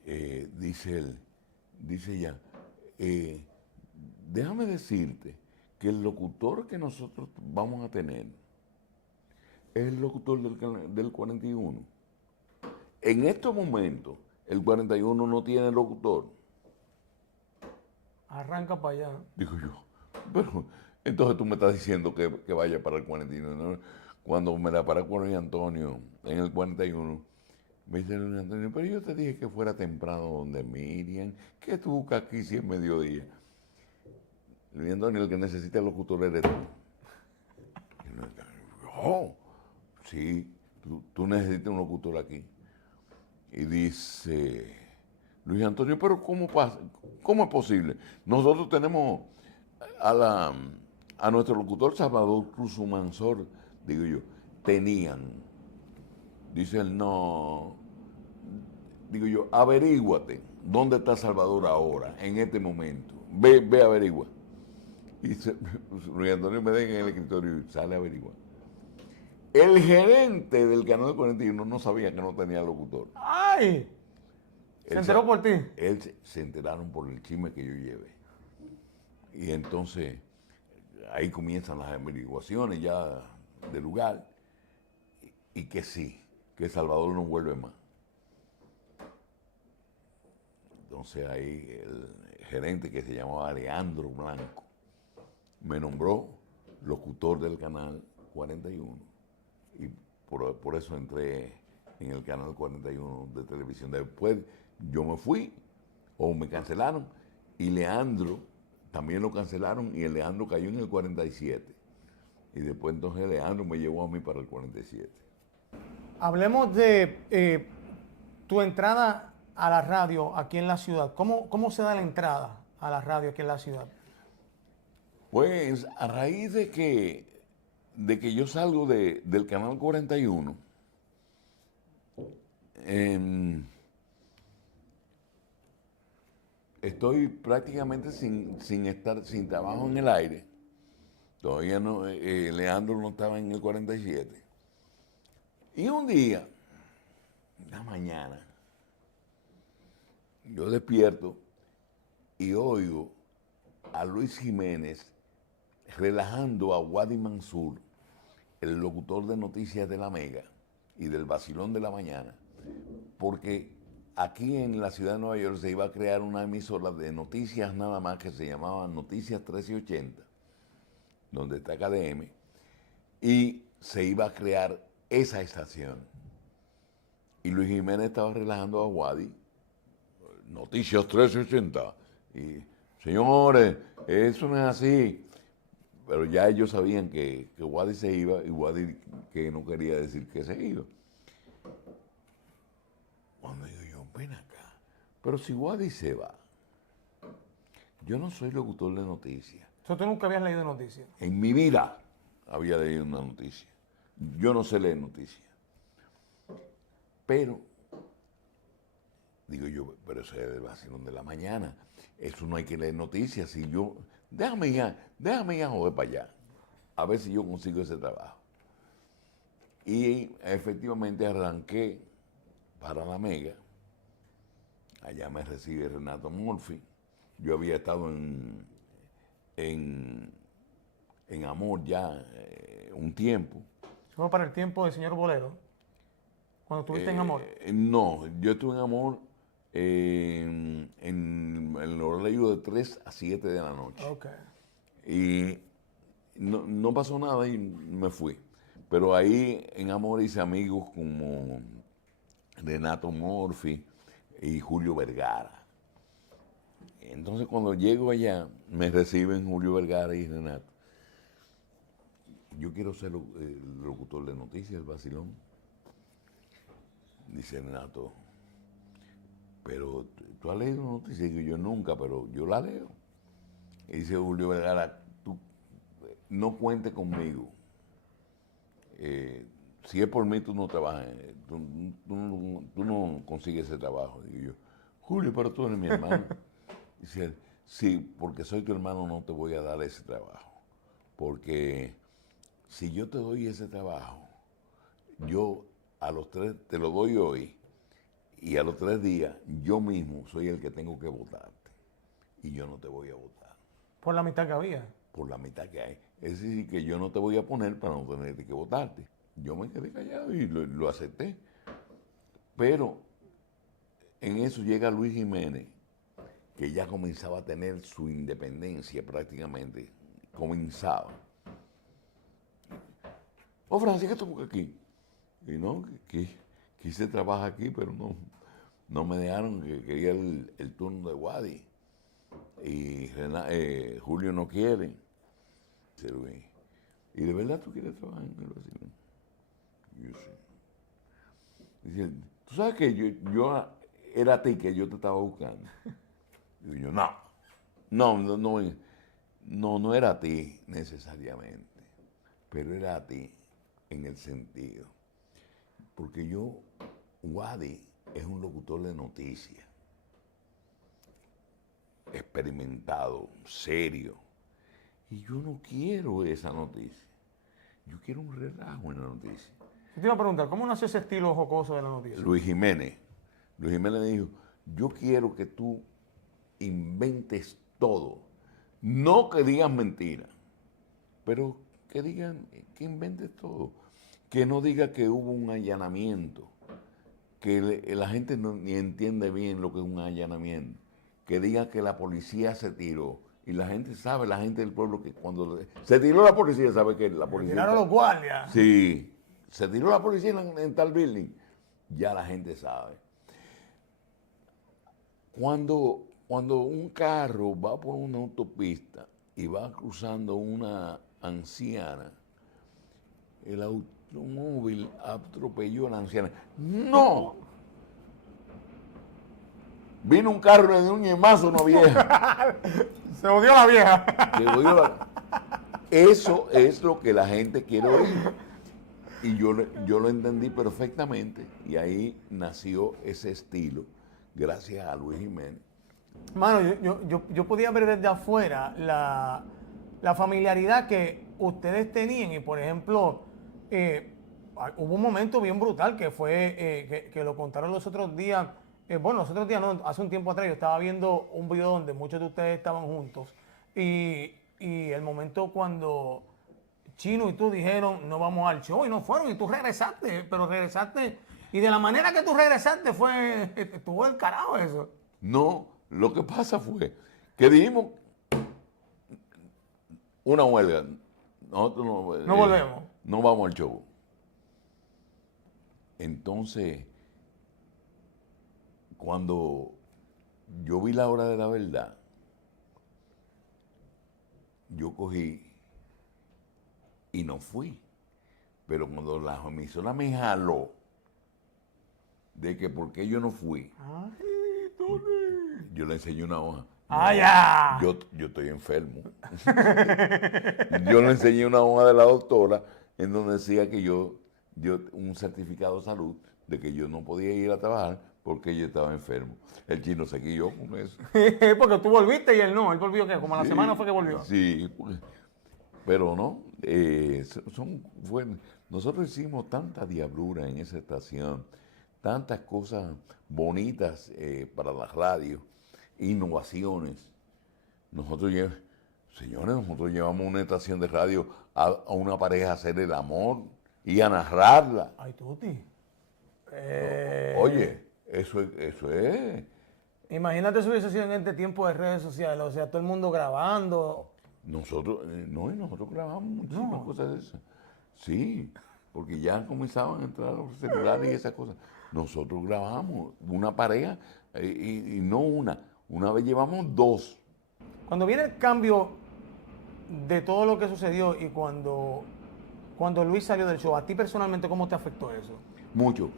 Dice él, dice ella, déjame decirte que el locutor que nosotros vamos a tener es el locutor del 41. En estos momentos, el 41 no tiene locutor. Arranca para allá. Digo yo, pero entonces tú me estás diciendo que vaya para el 41. ¿No? Cuando me la paré con Luis Antonio en el 41, me dice Luis Antonio, pero yo te dije que fuera temprano donde Miriam, que tú buscas aquí si es mediodía. Luis Antonio, el que necesita el locutor eres tú. Oh, sí, tú necesitas un locutor aquí. Y dice Luis Antonio, pero ¿cómo es posible? Nosotros tenemos a nuestro locutor Salvador Cruz Mansor, digo yo, tenían. Dice él, no. Digo yo, averíguate, ¿dónde está Salvador ahora, en este momento? Ve, averigua. Y Luis Antonio me deja en el escritorio y sale a averiguar. El gerente del Canal 41 no sabía que no tenía locutor. ¡Ay! ¿Se enteró por ti? Él se enteraron por el chisme que yo llevé. Y entonces, ahí comienzan las averiguaciones ya del lugar. Y que sí, que Salvador no vuelve más. Entonces ahí el gerente que se llamaba Alejandro Blanco me nombró locutor del Canal 41. Y por eso entré en el Canal 41 de televisión. Después yo me fui o me cancelaron y Leandro también lo cancelaron y el Leandro cayó en el 47. Y después entonces Leandro me llevó a mí para el 47. Hablemos de tu entrada a la radio aquí en la ciudad. ¿Cómo se da la entrada a la radio aquí en la ciudad? Pues a raíz de que yo salgo del Canal 41, estoy prácticamente sin trabajo en el aire. Todavía no, Leandro no estaba en el 47. Y un día, una mañana, yo despierto y oigo a Luis Jiménez relajando a Wadi Mansur, el locutor de noticias de la Mega y del Vacilón de la Mañana, porque aquí en la ciudad de Nueva York se iba a crear una emisora de noticias nada más que se llamaba Noticias 1380, donde está KDM, y se iba a crear esa estación. Y Luis Jiménez estaba relajando a Wadi, Noticias 380, y señores, eso no es así. Pero ya ellos sabían que Wadi se iba y Wadi que no quería decir que se iba. Cuando digo yo, ven acá, pero si Wadi se va, yo no soy locutor de noticias. ¿Tú nunca habías leído noticias? En mi vida había leído una noticia. Yo no sé leer noticias. Pero, digo yo, pero eso es del Vacilón de la Mañana. Eso no hay que leer noticias. Y yo, déjame ir a joder para allá. A ver si yo consigo ese trabajo. Y efectivamente arranqué para la Mega. Allá me recibe Renato Murphy. Yo había estado en Amor ya un tiempo. Fue para el tiempo del señor Bolero, cuando estuviste en Amor. No, yo estuve en Amor en el horario de 3 a 7 de la noche. Ok. Y no pasó nada y me fui. Pero ahí en Amor hice amigos como Renato Murphy y Julio Vergara. Entonces cuando llego allá, me reciben Julio Vergara y Renato. Yo quiero ser el locutor de noticias, el Vacilón. Dice Renato, pero tú has leído noticias. Y yo nunca, pero yo la leo. Y dice Julio Vergara, tú no cuentes conmigo. Si es por mí, tú no trabajas, tú no consigues ese trabajo. Digo yo, Julio, pero tú eres mi hermano. Dice, sí, porque soy tu hermano no te voy a dar ese trabajo. Porque si yo te doy ese trabajo, yo a los 3 te lo doy hoy y a los 3 días yo mismo soy el que tengo que votarte y yo no te voy a votar. Por la mitad que había. Por la mitad que hay. Es decir, que yo no te voy a poner para no tener que votarte. Yo me quedé callado y lo acepté. Pero en eso llega Luis Jiménez, que ya comenzaba a tener su independencia prácticamente. Comenzaba. Oh, Francis, ¿qué tú buscas aquí? Y no, que quise trabajar aquí, pero no me dejaron, que quería el turno de Wadi. Y Julio no quiere. Dice Luis, ¿y de verdad tú quieres trabajar en el Vacilón? Yo sí. Dice, ¿tú sabes que yo era a ti que yo te estaba buscando? Y yo, no era a ti necesariamente, pero era a ti en el sentido. Porque Wadi es un locutor de noticias, experimentado, serio. Y yo no quiero esa noticia. Yo quiero un relajo en la noticia. Yo te iba a preguntar, ¿cómo nació ese estilo jocoso de la noticia? Luis Jiménez dijo, yo quiero que tú inventes todo. No que digas mentiras, pero que inventes todo. Que no diga que hubo un allanamiento, que la gente ni entiende bien lo que es un allanamiento, que diga que la policía se tiró. Y la gente sabe, la gente del pueblo, que cuando se tiró la policía, sabe que la policía... Tiraron los guardias. Sí, se tiró la policía en tal building, ya la gente sabe. Cuando un carro va por una autopista y va cruzando una anciana, automóvil atropelló a la anciana. ¡No! Vino un carro de un ñemazo a una vieja. Se odió la vieja. Eso es lo que la gente quiere oír. Y yo lo entendí perfectamente. Y ahí nació ese estilo, gracias a Luis Jiménez. Mano, yo podía ver desde afuera la familiaridad que ustedes tenían. Y por ejemplo, hubo un momento bien brutal que fue, que lo contaron los otros días. Bueno, los otros días no, hace un tiempo atrás yo estaba viendo un video donde muchos de ustedes estaban juntos. Y el momento cuando Chino y tú dijeron, no vamos al show, y no fueron, y tú regresaste, pero regresaste. Y de la manera que tú regresaste estuvo del carajo eso. No, lo que pasa fue que dijimos una huelga. Nosotros No volvemos. No vamos al show. Entonces, cuando yo vi la hora de la verdad, yo cogí y no fui. Pero cuando la emisora me jaló de que por qué yo no fui, yo le enseñé una hoja. ¡Ah, ya! Yo estoy enfermo. Yo le enseñé una hoja de la doctora en donde decía que yo un certificado de salud de que yo no podía ir a trabajar porque yo estaba enfermo. El Chino se guió con eso. Porque tú volviste y él no. Él volvió, ¿qué? Como a la semana fue que volvió. Sí, pero no. Nosotros hicimos tanta diablura en esa estación, tantas cosas bonitas para la radio, innovaciones. Señores, nosotros llevamos una estación de radio a una pareja a hacer el amor y a narrarla. Ay, Tuti. Oye, eso es. Imagínate si hubiese sido en este tiempo de redes sociales, o sea, todo el mundo grabando. Nosotros grabamos muchísimas cosas de esas. Sí, porque ya comenzaban a entrar los celulares y esas cosas. Nosotros grabamos una pareja y no una. Una vez llevamos dos. Cuando viene el cambio de todo lo que sucedió y cuando Luis salió del show, ¿a ti personalmente cómo te afectó eso? Mucho.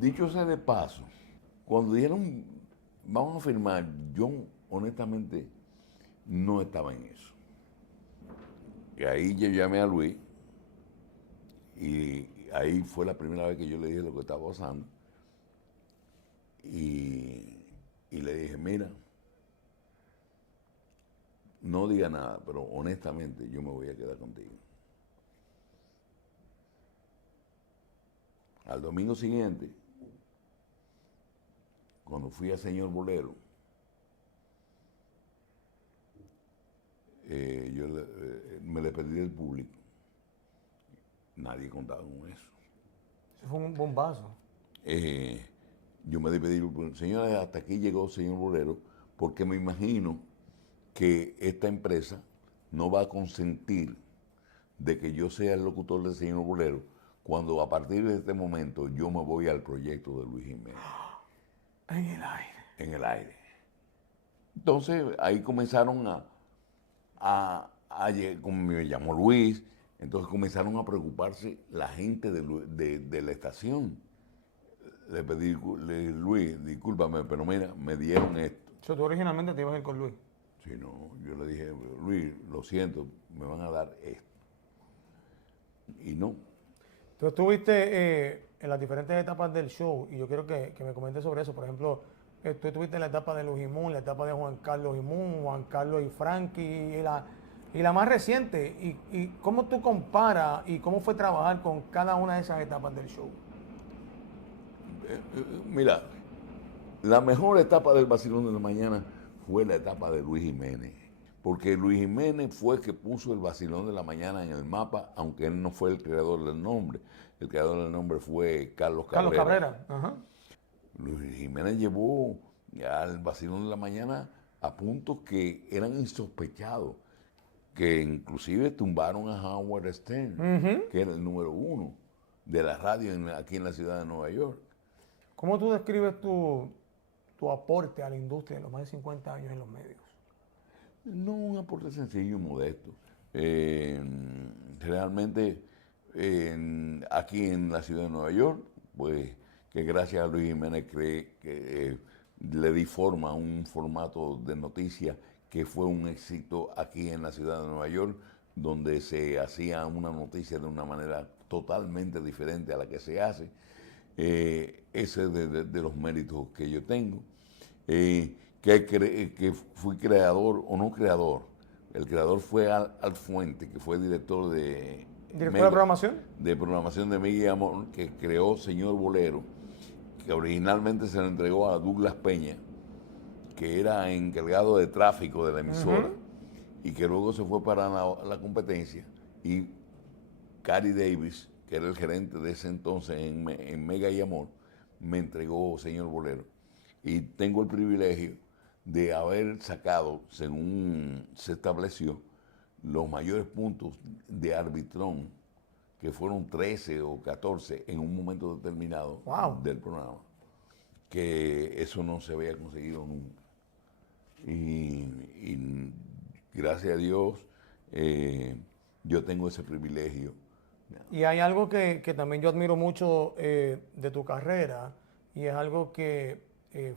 Dicho sea de paso, cuando dijeron vamos a firmar, yo honestamente no estaba en eso. Y ahí yo llamé a Luis y ahí fue la primera vez que yo le dije lo que estaba pasando. Y le dije, mira, no diga nada, pero honestamente yo me voy a quedar contigo. Al domingo siguiente, cuando fui a Señor Bolero, me le perdí del público. Nadie contaba con eso. Eso fue un bombazo. Yo me despedí, señora, hasta aquí llegó Señor Bolero, porque me imagino que esta empresa no va a consentir de que yo sea el locutor del Señor Bolero cuando a partir de este momento yo me voy al proyecto de Luis Jiménez. En el aire. En el aire. Entonces ahí comenzaron como me llamó Luis, entonces comenzaron a preocuparse la gente de la estación. Le pedí, Luis, discúlpame, pero mira, me dieron esto. O sea, tú originalmente te ibas a ir con Luis. Sí, no, yo le dije, Luis, lo siento, me van a dar esto. Y no. Tú estuviste en las diferentes etapas del show y yo quiero que me comentes sobre eso. Por ejemplo, tú estuviste en la etapa de Luis Imún, la etapa de Juan Carlos Imún, Juan Carlos y Frankie y la más reciente. Y cómo tú comparas y cómo fue trabajar con cada una de esas etapas del show. Mira, la mejor etapa del Vacilón de la Mañana fue la etapa de Luis Jiménez. Porque Luis Jiménez fue el que puso el Vacilón de la Mañana en el mapa, aunque él no fue el creador del nombre. El creador del nombre fue Carlos Cabrera. Carlos Cabrera. Ajá. Luis Jiménez llevó al Vacilón de la Mañana a puntos que eran insospechados, que inclusive tumbaron a Howard Stern, que era el número 1 de la radio aquí en la ciudad de Nueva York. ¿Cómo tú describes tu aporte a la industria en los más de 50 años en los medios? No un aporte sencillo y modesto. Realmente aquí en la ciudad de Nueva York, pues que gracias a Luis Jiménez le di forma a un formato de noticias que fue un éxito aquí en la ciudad de Nueva York, donde se hacía una noticia de una manera totalmente diferente a la que se hace. Ese es de los méritos que yo tengo. Que fui creador o no creador. El creador fue Al Fuente, que fue director de ¿Director de programación? De programación de Mega y Amor, que creó Señor Bolero, que originalmente se le entregó a Douglas Peña, que era encargado de tráfico de la emisora, y que luego se fue para la competencia, y Cary Davis, que era el gerente de ese entonces en Mega y Amor, me entregó Señor Bolero. Y tengo el privilegio de haber sacado, según se estableció, los mayores puntos de arbitrón, que fueron 13 o 14 en un momento determinado del programa, que eso no se había conseguido nunca. Y gracias a Dios yo tengo ese privilegio. Y hay algo que también yo admiro mucho de tu carrera, y es algo que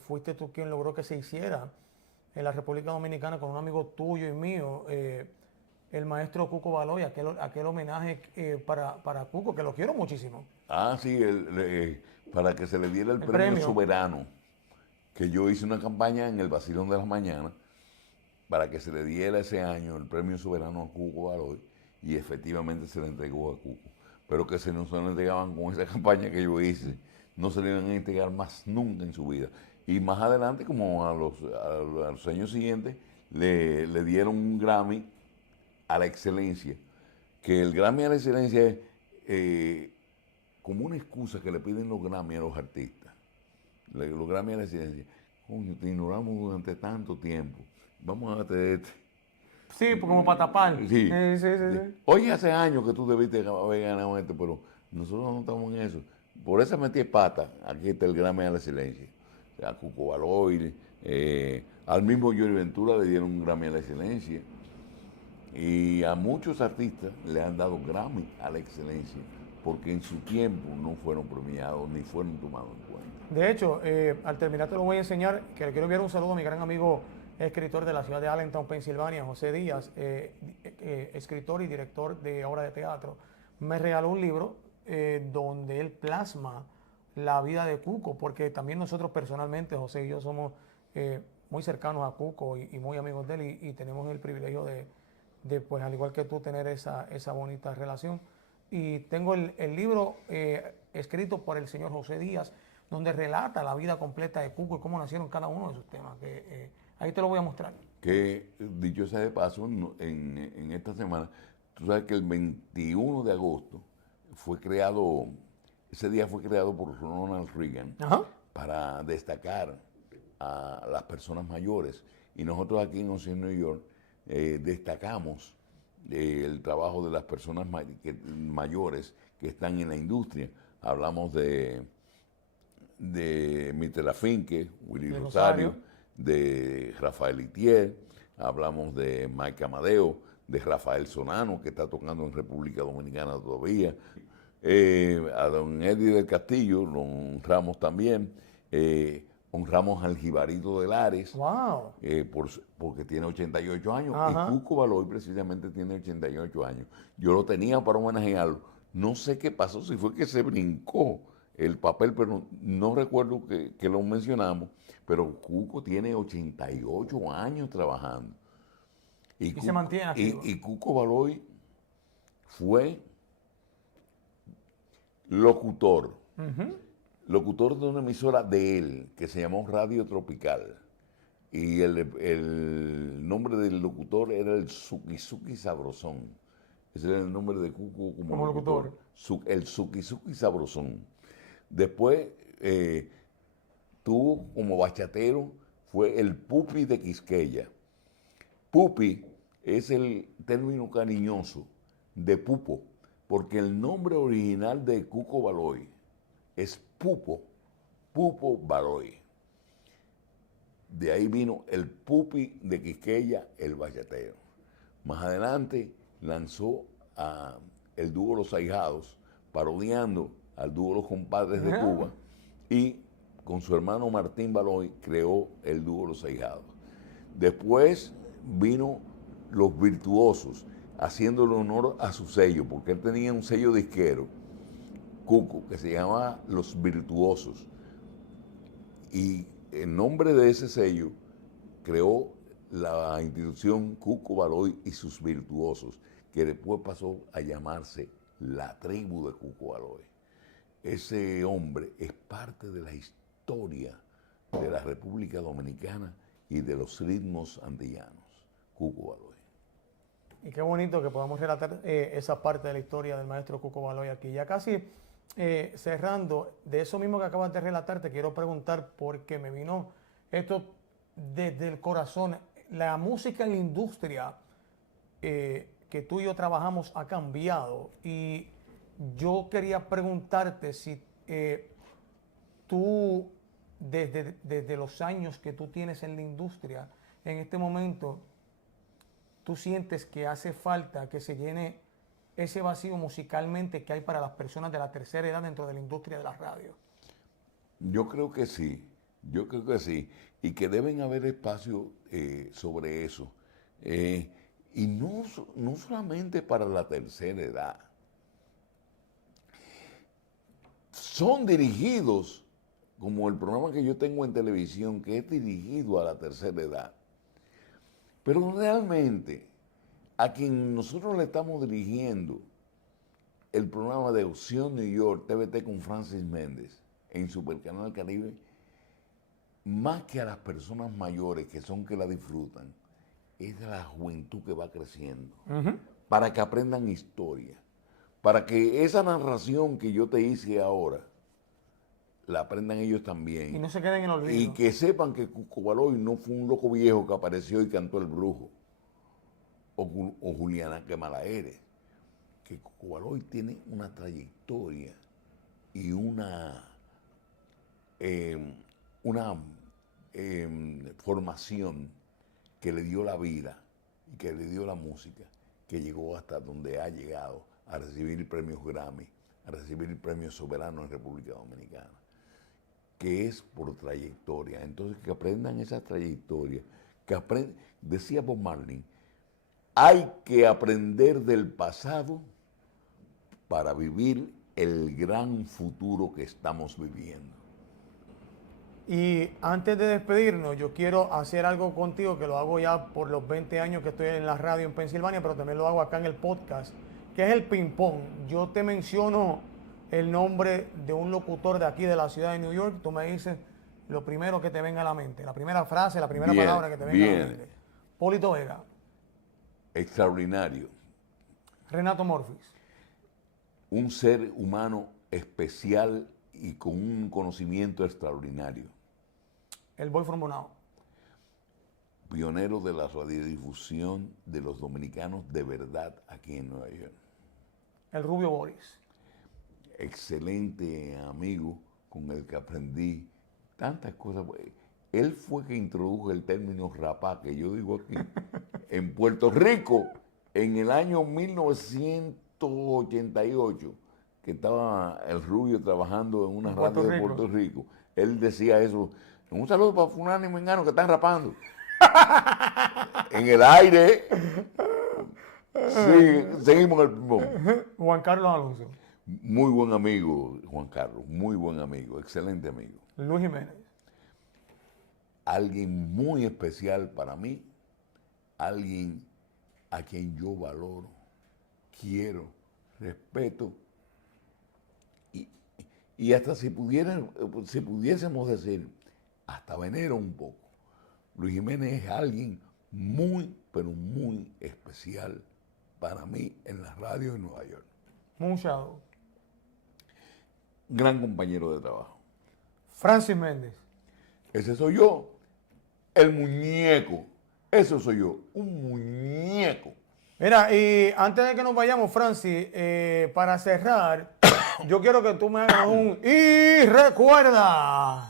fuiste tú quien logró que se hiciera en la República Dominicana con un amigo tuyo y mío, el maestro Cuco Baloy, aquel homenaje para Cuco, que lo quiero muchísimo. Ah, sí, para que se le diera el premio Soberano, que yo hice una campaña en el Vacilón de las Mañanas para que se le diera ese año el premio Soberano a Cuco Baloy, y efectivamente se le entregó a Cuco. Pero que se nos lo entregaban con esa campaña que yo hice, no se le iban a entregar más nunca en su vida. Y más adelante, como a los años siguientes, le dieron un Grammy a la excelencia, que el Grammy a la excelencia es como una excusa que le piden los Grammy a los artistas. Los Grammy a la excelencia. Coño, te ignoramos durante tanto tiempo. Vamos a darte este. Sí, como para tapar. Sí. Sí. Oye, hace años que tú debiste haber ganado esto, pero nosotros no estamos en eso. Por esa metí pata, aquí está el Grammy a la excelencia. O sea, a Cuco Baloy, al mismo Johnny Ventura le dieron un Grammy a la excelencia. Y a muchos artistas le han dado Grammy a la excelencia, porque en su tiempo no fueron premiados ni fueron tomados en cuenta. De hecho, al terminar te lo voy a enseñar, que le quiero enviar un saludo a mi gran amigo escritor de la ciudad de Allentown, Pensilvania, José Díaz, escritor y director de obra de teatro. Me regaló un libro donde él plasma la vida de Cuco, porque también nosotros personalmente, José y yo, somos muy cercanos a Cuco y muy amigos de él, y tenemos el privilegio de, pues al igual que tú, tener esa bonita relación. Y tengo el libro escrito por el señor José Díaz, donde relata la vida completa de Cuco y cómo nacieron cada uno de sus temas. Ahí te lo voy a mostrar. Que, dicho sea de paso, en esta semana, tú sabes que el 21 de agosto ese día fue creado por Ronald Reagan. Ajá. Para destacar a las personas mayores. Y nosotros aquí en Ocean New York destacamos el trabajo de las personas mayores que están en la industria. Hablamos de Mitela Finke, Willy Rosario, de Rafael Itier, hablamos de Mike Amadeo, de Rafael Sonano, que está tocando en República Dominicana todavía, a don Eddie del Castillo lo honramos también, honramos al Jibarito de Lares, wow. porque tiene 88 años, Ajá. y Cuco Baloy precisamente tiene 88 años. Yo lo tenía para homenajearlo, no sé qué pasó, si fue que se brincó el papel, pero no recuerdo que lo mencionamos, pero Cuco tiene 88 años trabajando. Y se mantiene activo. Y Cuco Baloy fue locutor. Locutor de una emisora de él, que se llamó Radio Tropical. Y el nombre del locutor era el Suki Suki Sabrosón. Ese era el nombre de Cuco como locutor. El Suki Suki Sabrosón. Después tuvo como bachatero, fue el Pupi de Quisqueya. Pupi es el término cariñoso de Pupo, porque el nombre original de Cuco Baloy es Pupo Baloy. De ahí vino el Pupi de Quisqueya, el bachatero. Más adelante lanzó a el dúo Los Ahijados, parodiando al dúo Los Compadres de Cuba, y con su hermano Martín Baloy creó el dúo Los Ahijados. Después vino Los Virtuosos, haciéndole honor a su sello, porque él tenía un sello disquero, Cuco, que se llamaba Los Virtuosos. Y en nombre de ese sello creó la institución Cuco Baloy y sus Virtuosos, que después pasó a llamarse la tribu de Cuco Baloy. Ese hombre es parte de la historia de la República Dominicana y de los ritmos andillanos, Cuco Baloy. Y qué bonito que podamos relatar esa parte de la historia del maestro Cuco Baloy aquí. Ya casi cerrando, de eso mismo que acabas de relatar, te quiero preguntar, porque me vino esto desde el corazón. La música en la industria que tú y yo trabajamos ha cambiado, y yo quería preguntarte si tú, desde los años que tú tienes en la industria, en este momento, tú sientes que hace falta que se llene ese vacío musicalmente que hay para las personas de la tercera edad dentro de la industria de la radio. Yo creo que sí, y que deben haber espacios sobre eso. Y no solamente para la tercera edad. Son dirigidos, como el programa que yo tengo en televisión, que es dirigido a la tercera edad. Pero realmente, a quien nosotros le estamos dirigiendo el programa de Opción New York, TVT con Francis Méndez, en Supercanal Caribe, más que a las personas mayores que son que la disfrutan, es de la juventud que va creciendo, para que aprendan historia, para que esa narración que yo te hice ahora, la aprendan ellos también. Y no se queden en el olvido. Y que sepan que Cuco Baloy no fue un loco viejo que apareció y cantó El Brujo, o Juliana, qué mala eres. Que Cuco Baloy tiene una trayectoria y una formación que le dio la vida y que le dio la música, que llegó hasta donde ha llegado, a recibir premios Grammy, a recibir premios soberanos en República Dominicana, que es por trayectoria. Entonces, que aprendan esa trayectoria, decía Bob Marley, hay que aprender del pasado para vivir el gran futuro que estamos viviendo. Y antes de despedirnos, yo quiero hacer algo contigo, que lo hago ya por los 20 años que estoy en la radio en Pensilvania, pero también lo hago acá en el podcast, que es el ping-pong. Yo te menciono el nombre de un locutor de aquí de la ciudad de New York, tú me dices lo primero que te venga a la mente, la primera frase, la primera palabra que te venga a la mente. Polito Vega. Extraordinario. Renato Morfis. Un ser humano especial y con un conocimiento extraordinario. El Boy from Bonao. Pionero de la radiodifusión de los dominicanos de verdad aquí en Nueva York. El Rubio Boris. Excelente amigo con el que aprendí tantas cosas. Él fue que introdujo el término rapá, que yo digo aquí, en Puerto Rico, en el año 1988, que estaba el Rubio trabajando en una radio de Puerto Rico. Él decía eso, un saludo para fulano y mengano que están rapando. En el aire. Sí, seguimos el pulmón. Juan Carlos Alonso. Muy buen amigo, Juan Carlos, muy buen amigo, excelente amigo. Luis Jiménez. Alguien muy especial para mí, alguien a quien yo valoro, quiero, respeto, y hasta si pudiésemos decir, hasta venero un poco. Luis Jiménez es alguien muy, pero muy especial para mí en la radio de Nueva York. Muchado. Gran compañero de trabajo. Francis Méndez. Ese soy yo, el muñeco. Eso soy yo, un muñeco. Mira, y antes de que nos vayamos, Francis, para cerrar, yo quiero que tú me hagas un y recuerda.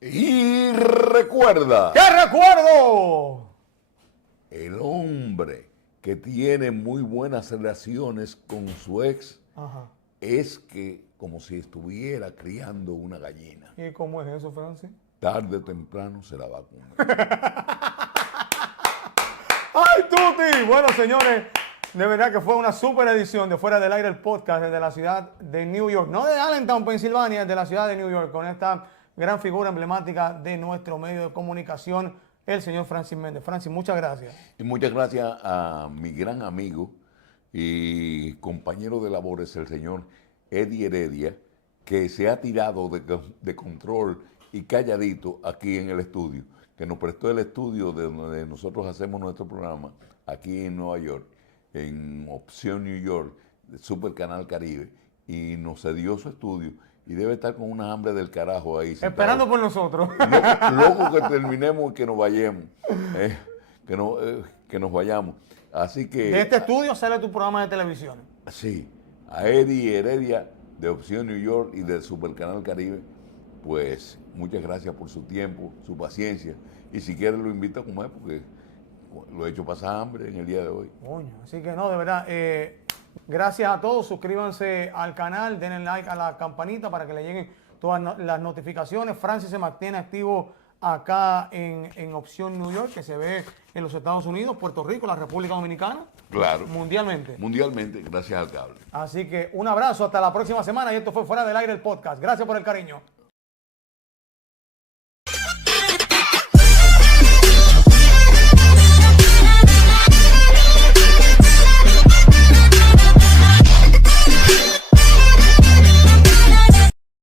Y recuerda. ¿Qué recuerdo? El hombre que tiene muy buenas relaciones con su ex, Ajá. es que como si estuviera criando una gallina. ¿Y cómo es eso, Francis? Tarde o temprano se la va a comer. ¡Ay, Tuti! Bueno, señores, de verdad que fue una super edición de Fuera del Aire, el podcast desde la ciudad de New York. No de Allentown, Pensilvania, de la ciudad de New York, con esta gran figura emblemática de nuestro medio de comunicación, el señor Francis Méndez. Francis, muchas gracias. Y muchas gracias a mi gran amigo y compañero de labores, el señor Eddie Heredia, que se ha tirado de control y calladito aquí en el estudio, que nos prestó el estudio de donde nosotros hacemos nuestro programa, aquí en Nueva York, en Opción New York, de Super Canal Caribe, y nos cedió su estudio, y debe estar con una hambre del carajo ahí. Sentado, esperando por nosotros. Loco que terminemos y que nos vayamos, que nos vayamos. Así que... De este estudio sale tu programa de televisión. Sí, a Eddie Heredia de Opción New York y del Super Canal Caribe, pues muchas gracias por su tiempo, su paciencia, y si quiere lo invito a comer porque lo he hecho pasar hambre en el día de hoy. Coño, así que no, de verdad, gracias a todos, suscríbanse al canal, denle like a la campanita para que le lleguen todas las notificaciones. Francis se mantiene activo acá en Opción New York, que se ve en los Estados Unidos, Puerto Rico, la República Dominicana. Claro. Mundialmente. Mundialmente, gracias al cable. Así que un abrazo, hasta la próxima semana, y esto fue Fuera del Aire, el podcast. Gracias por el cariño.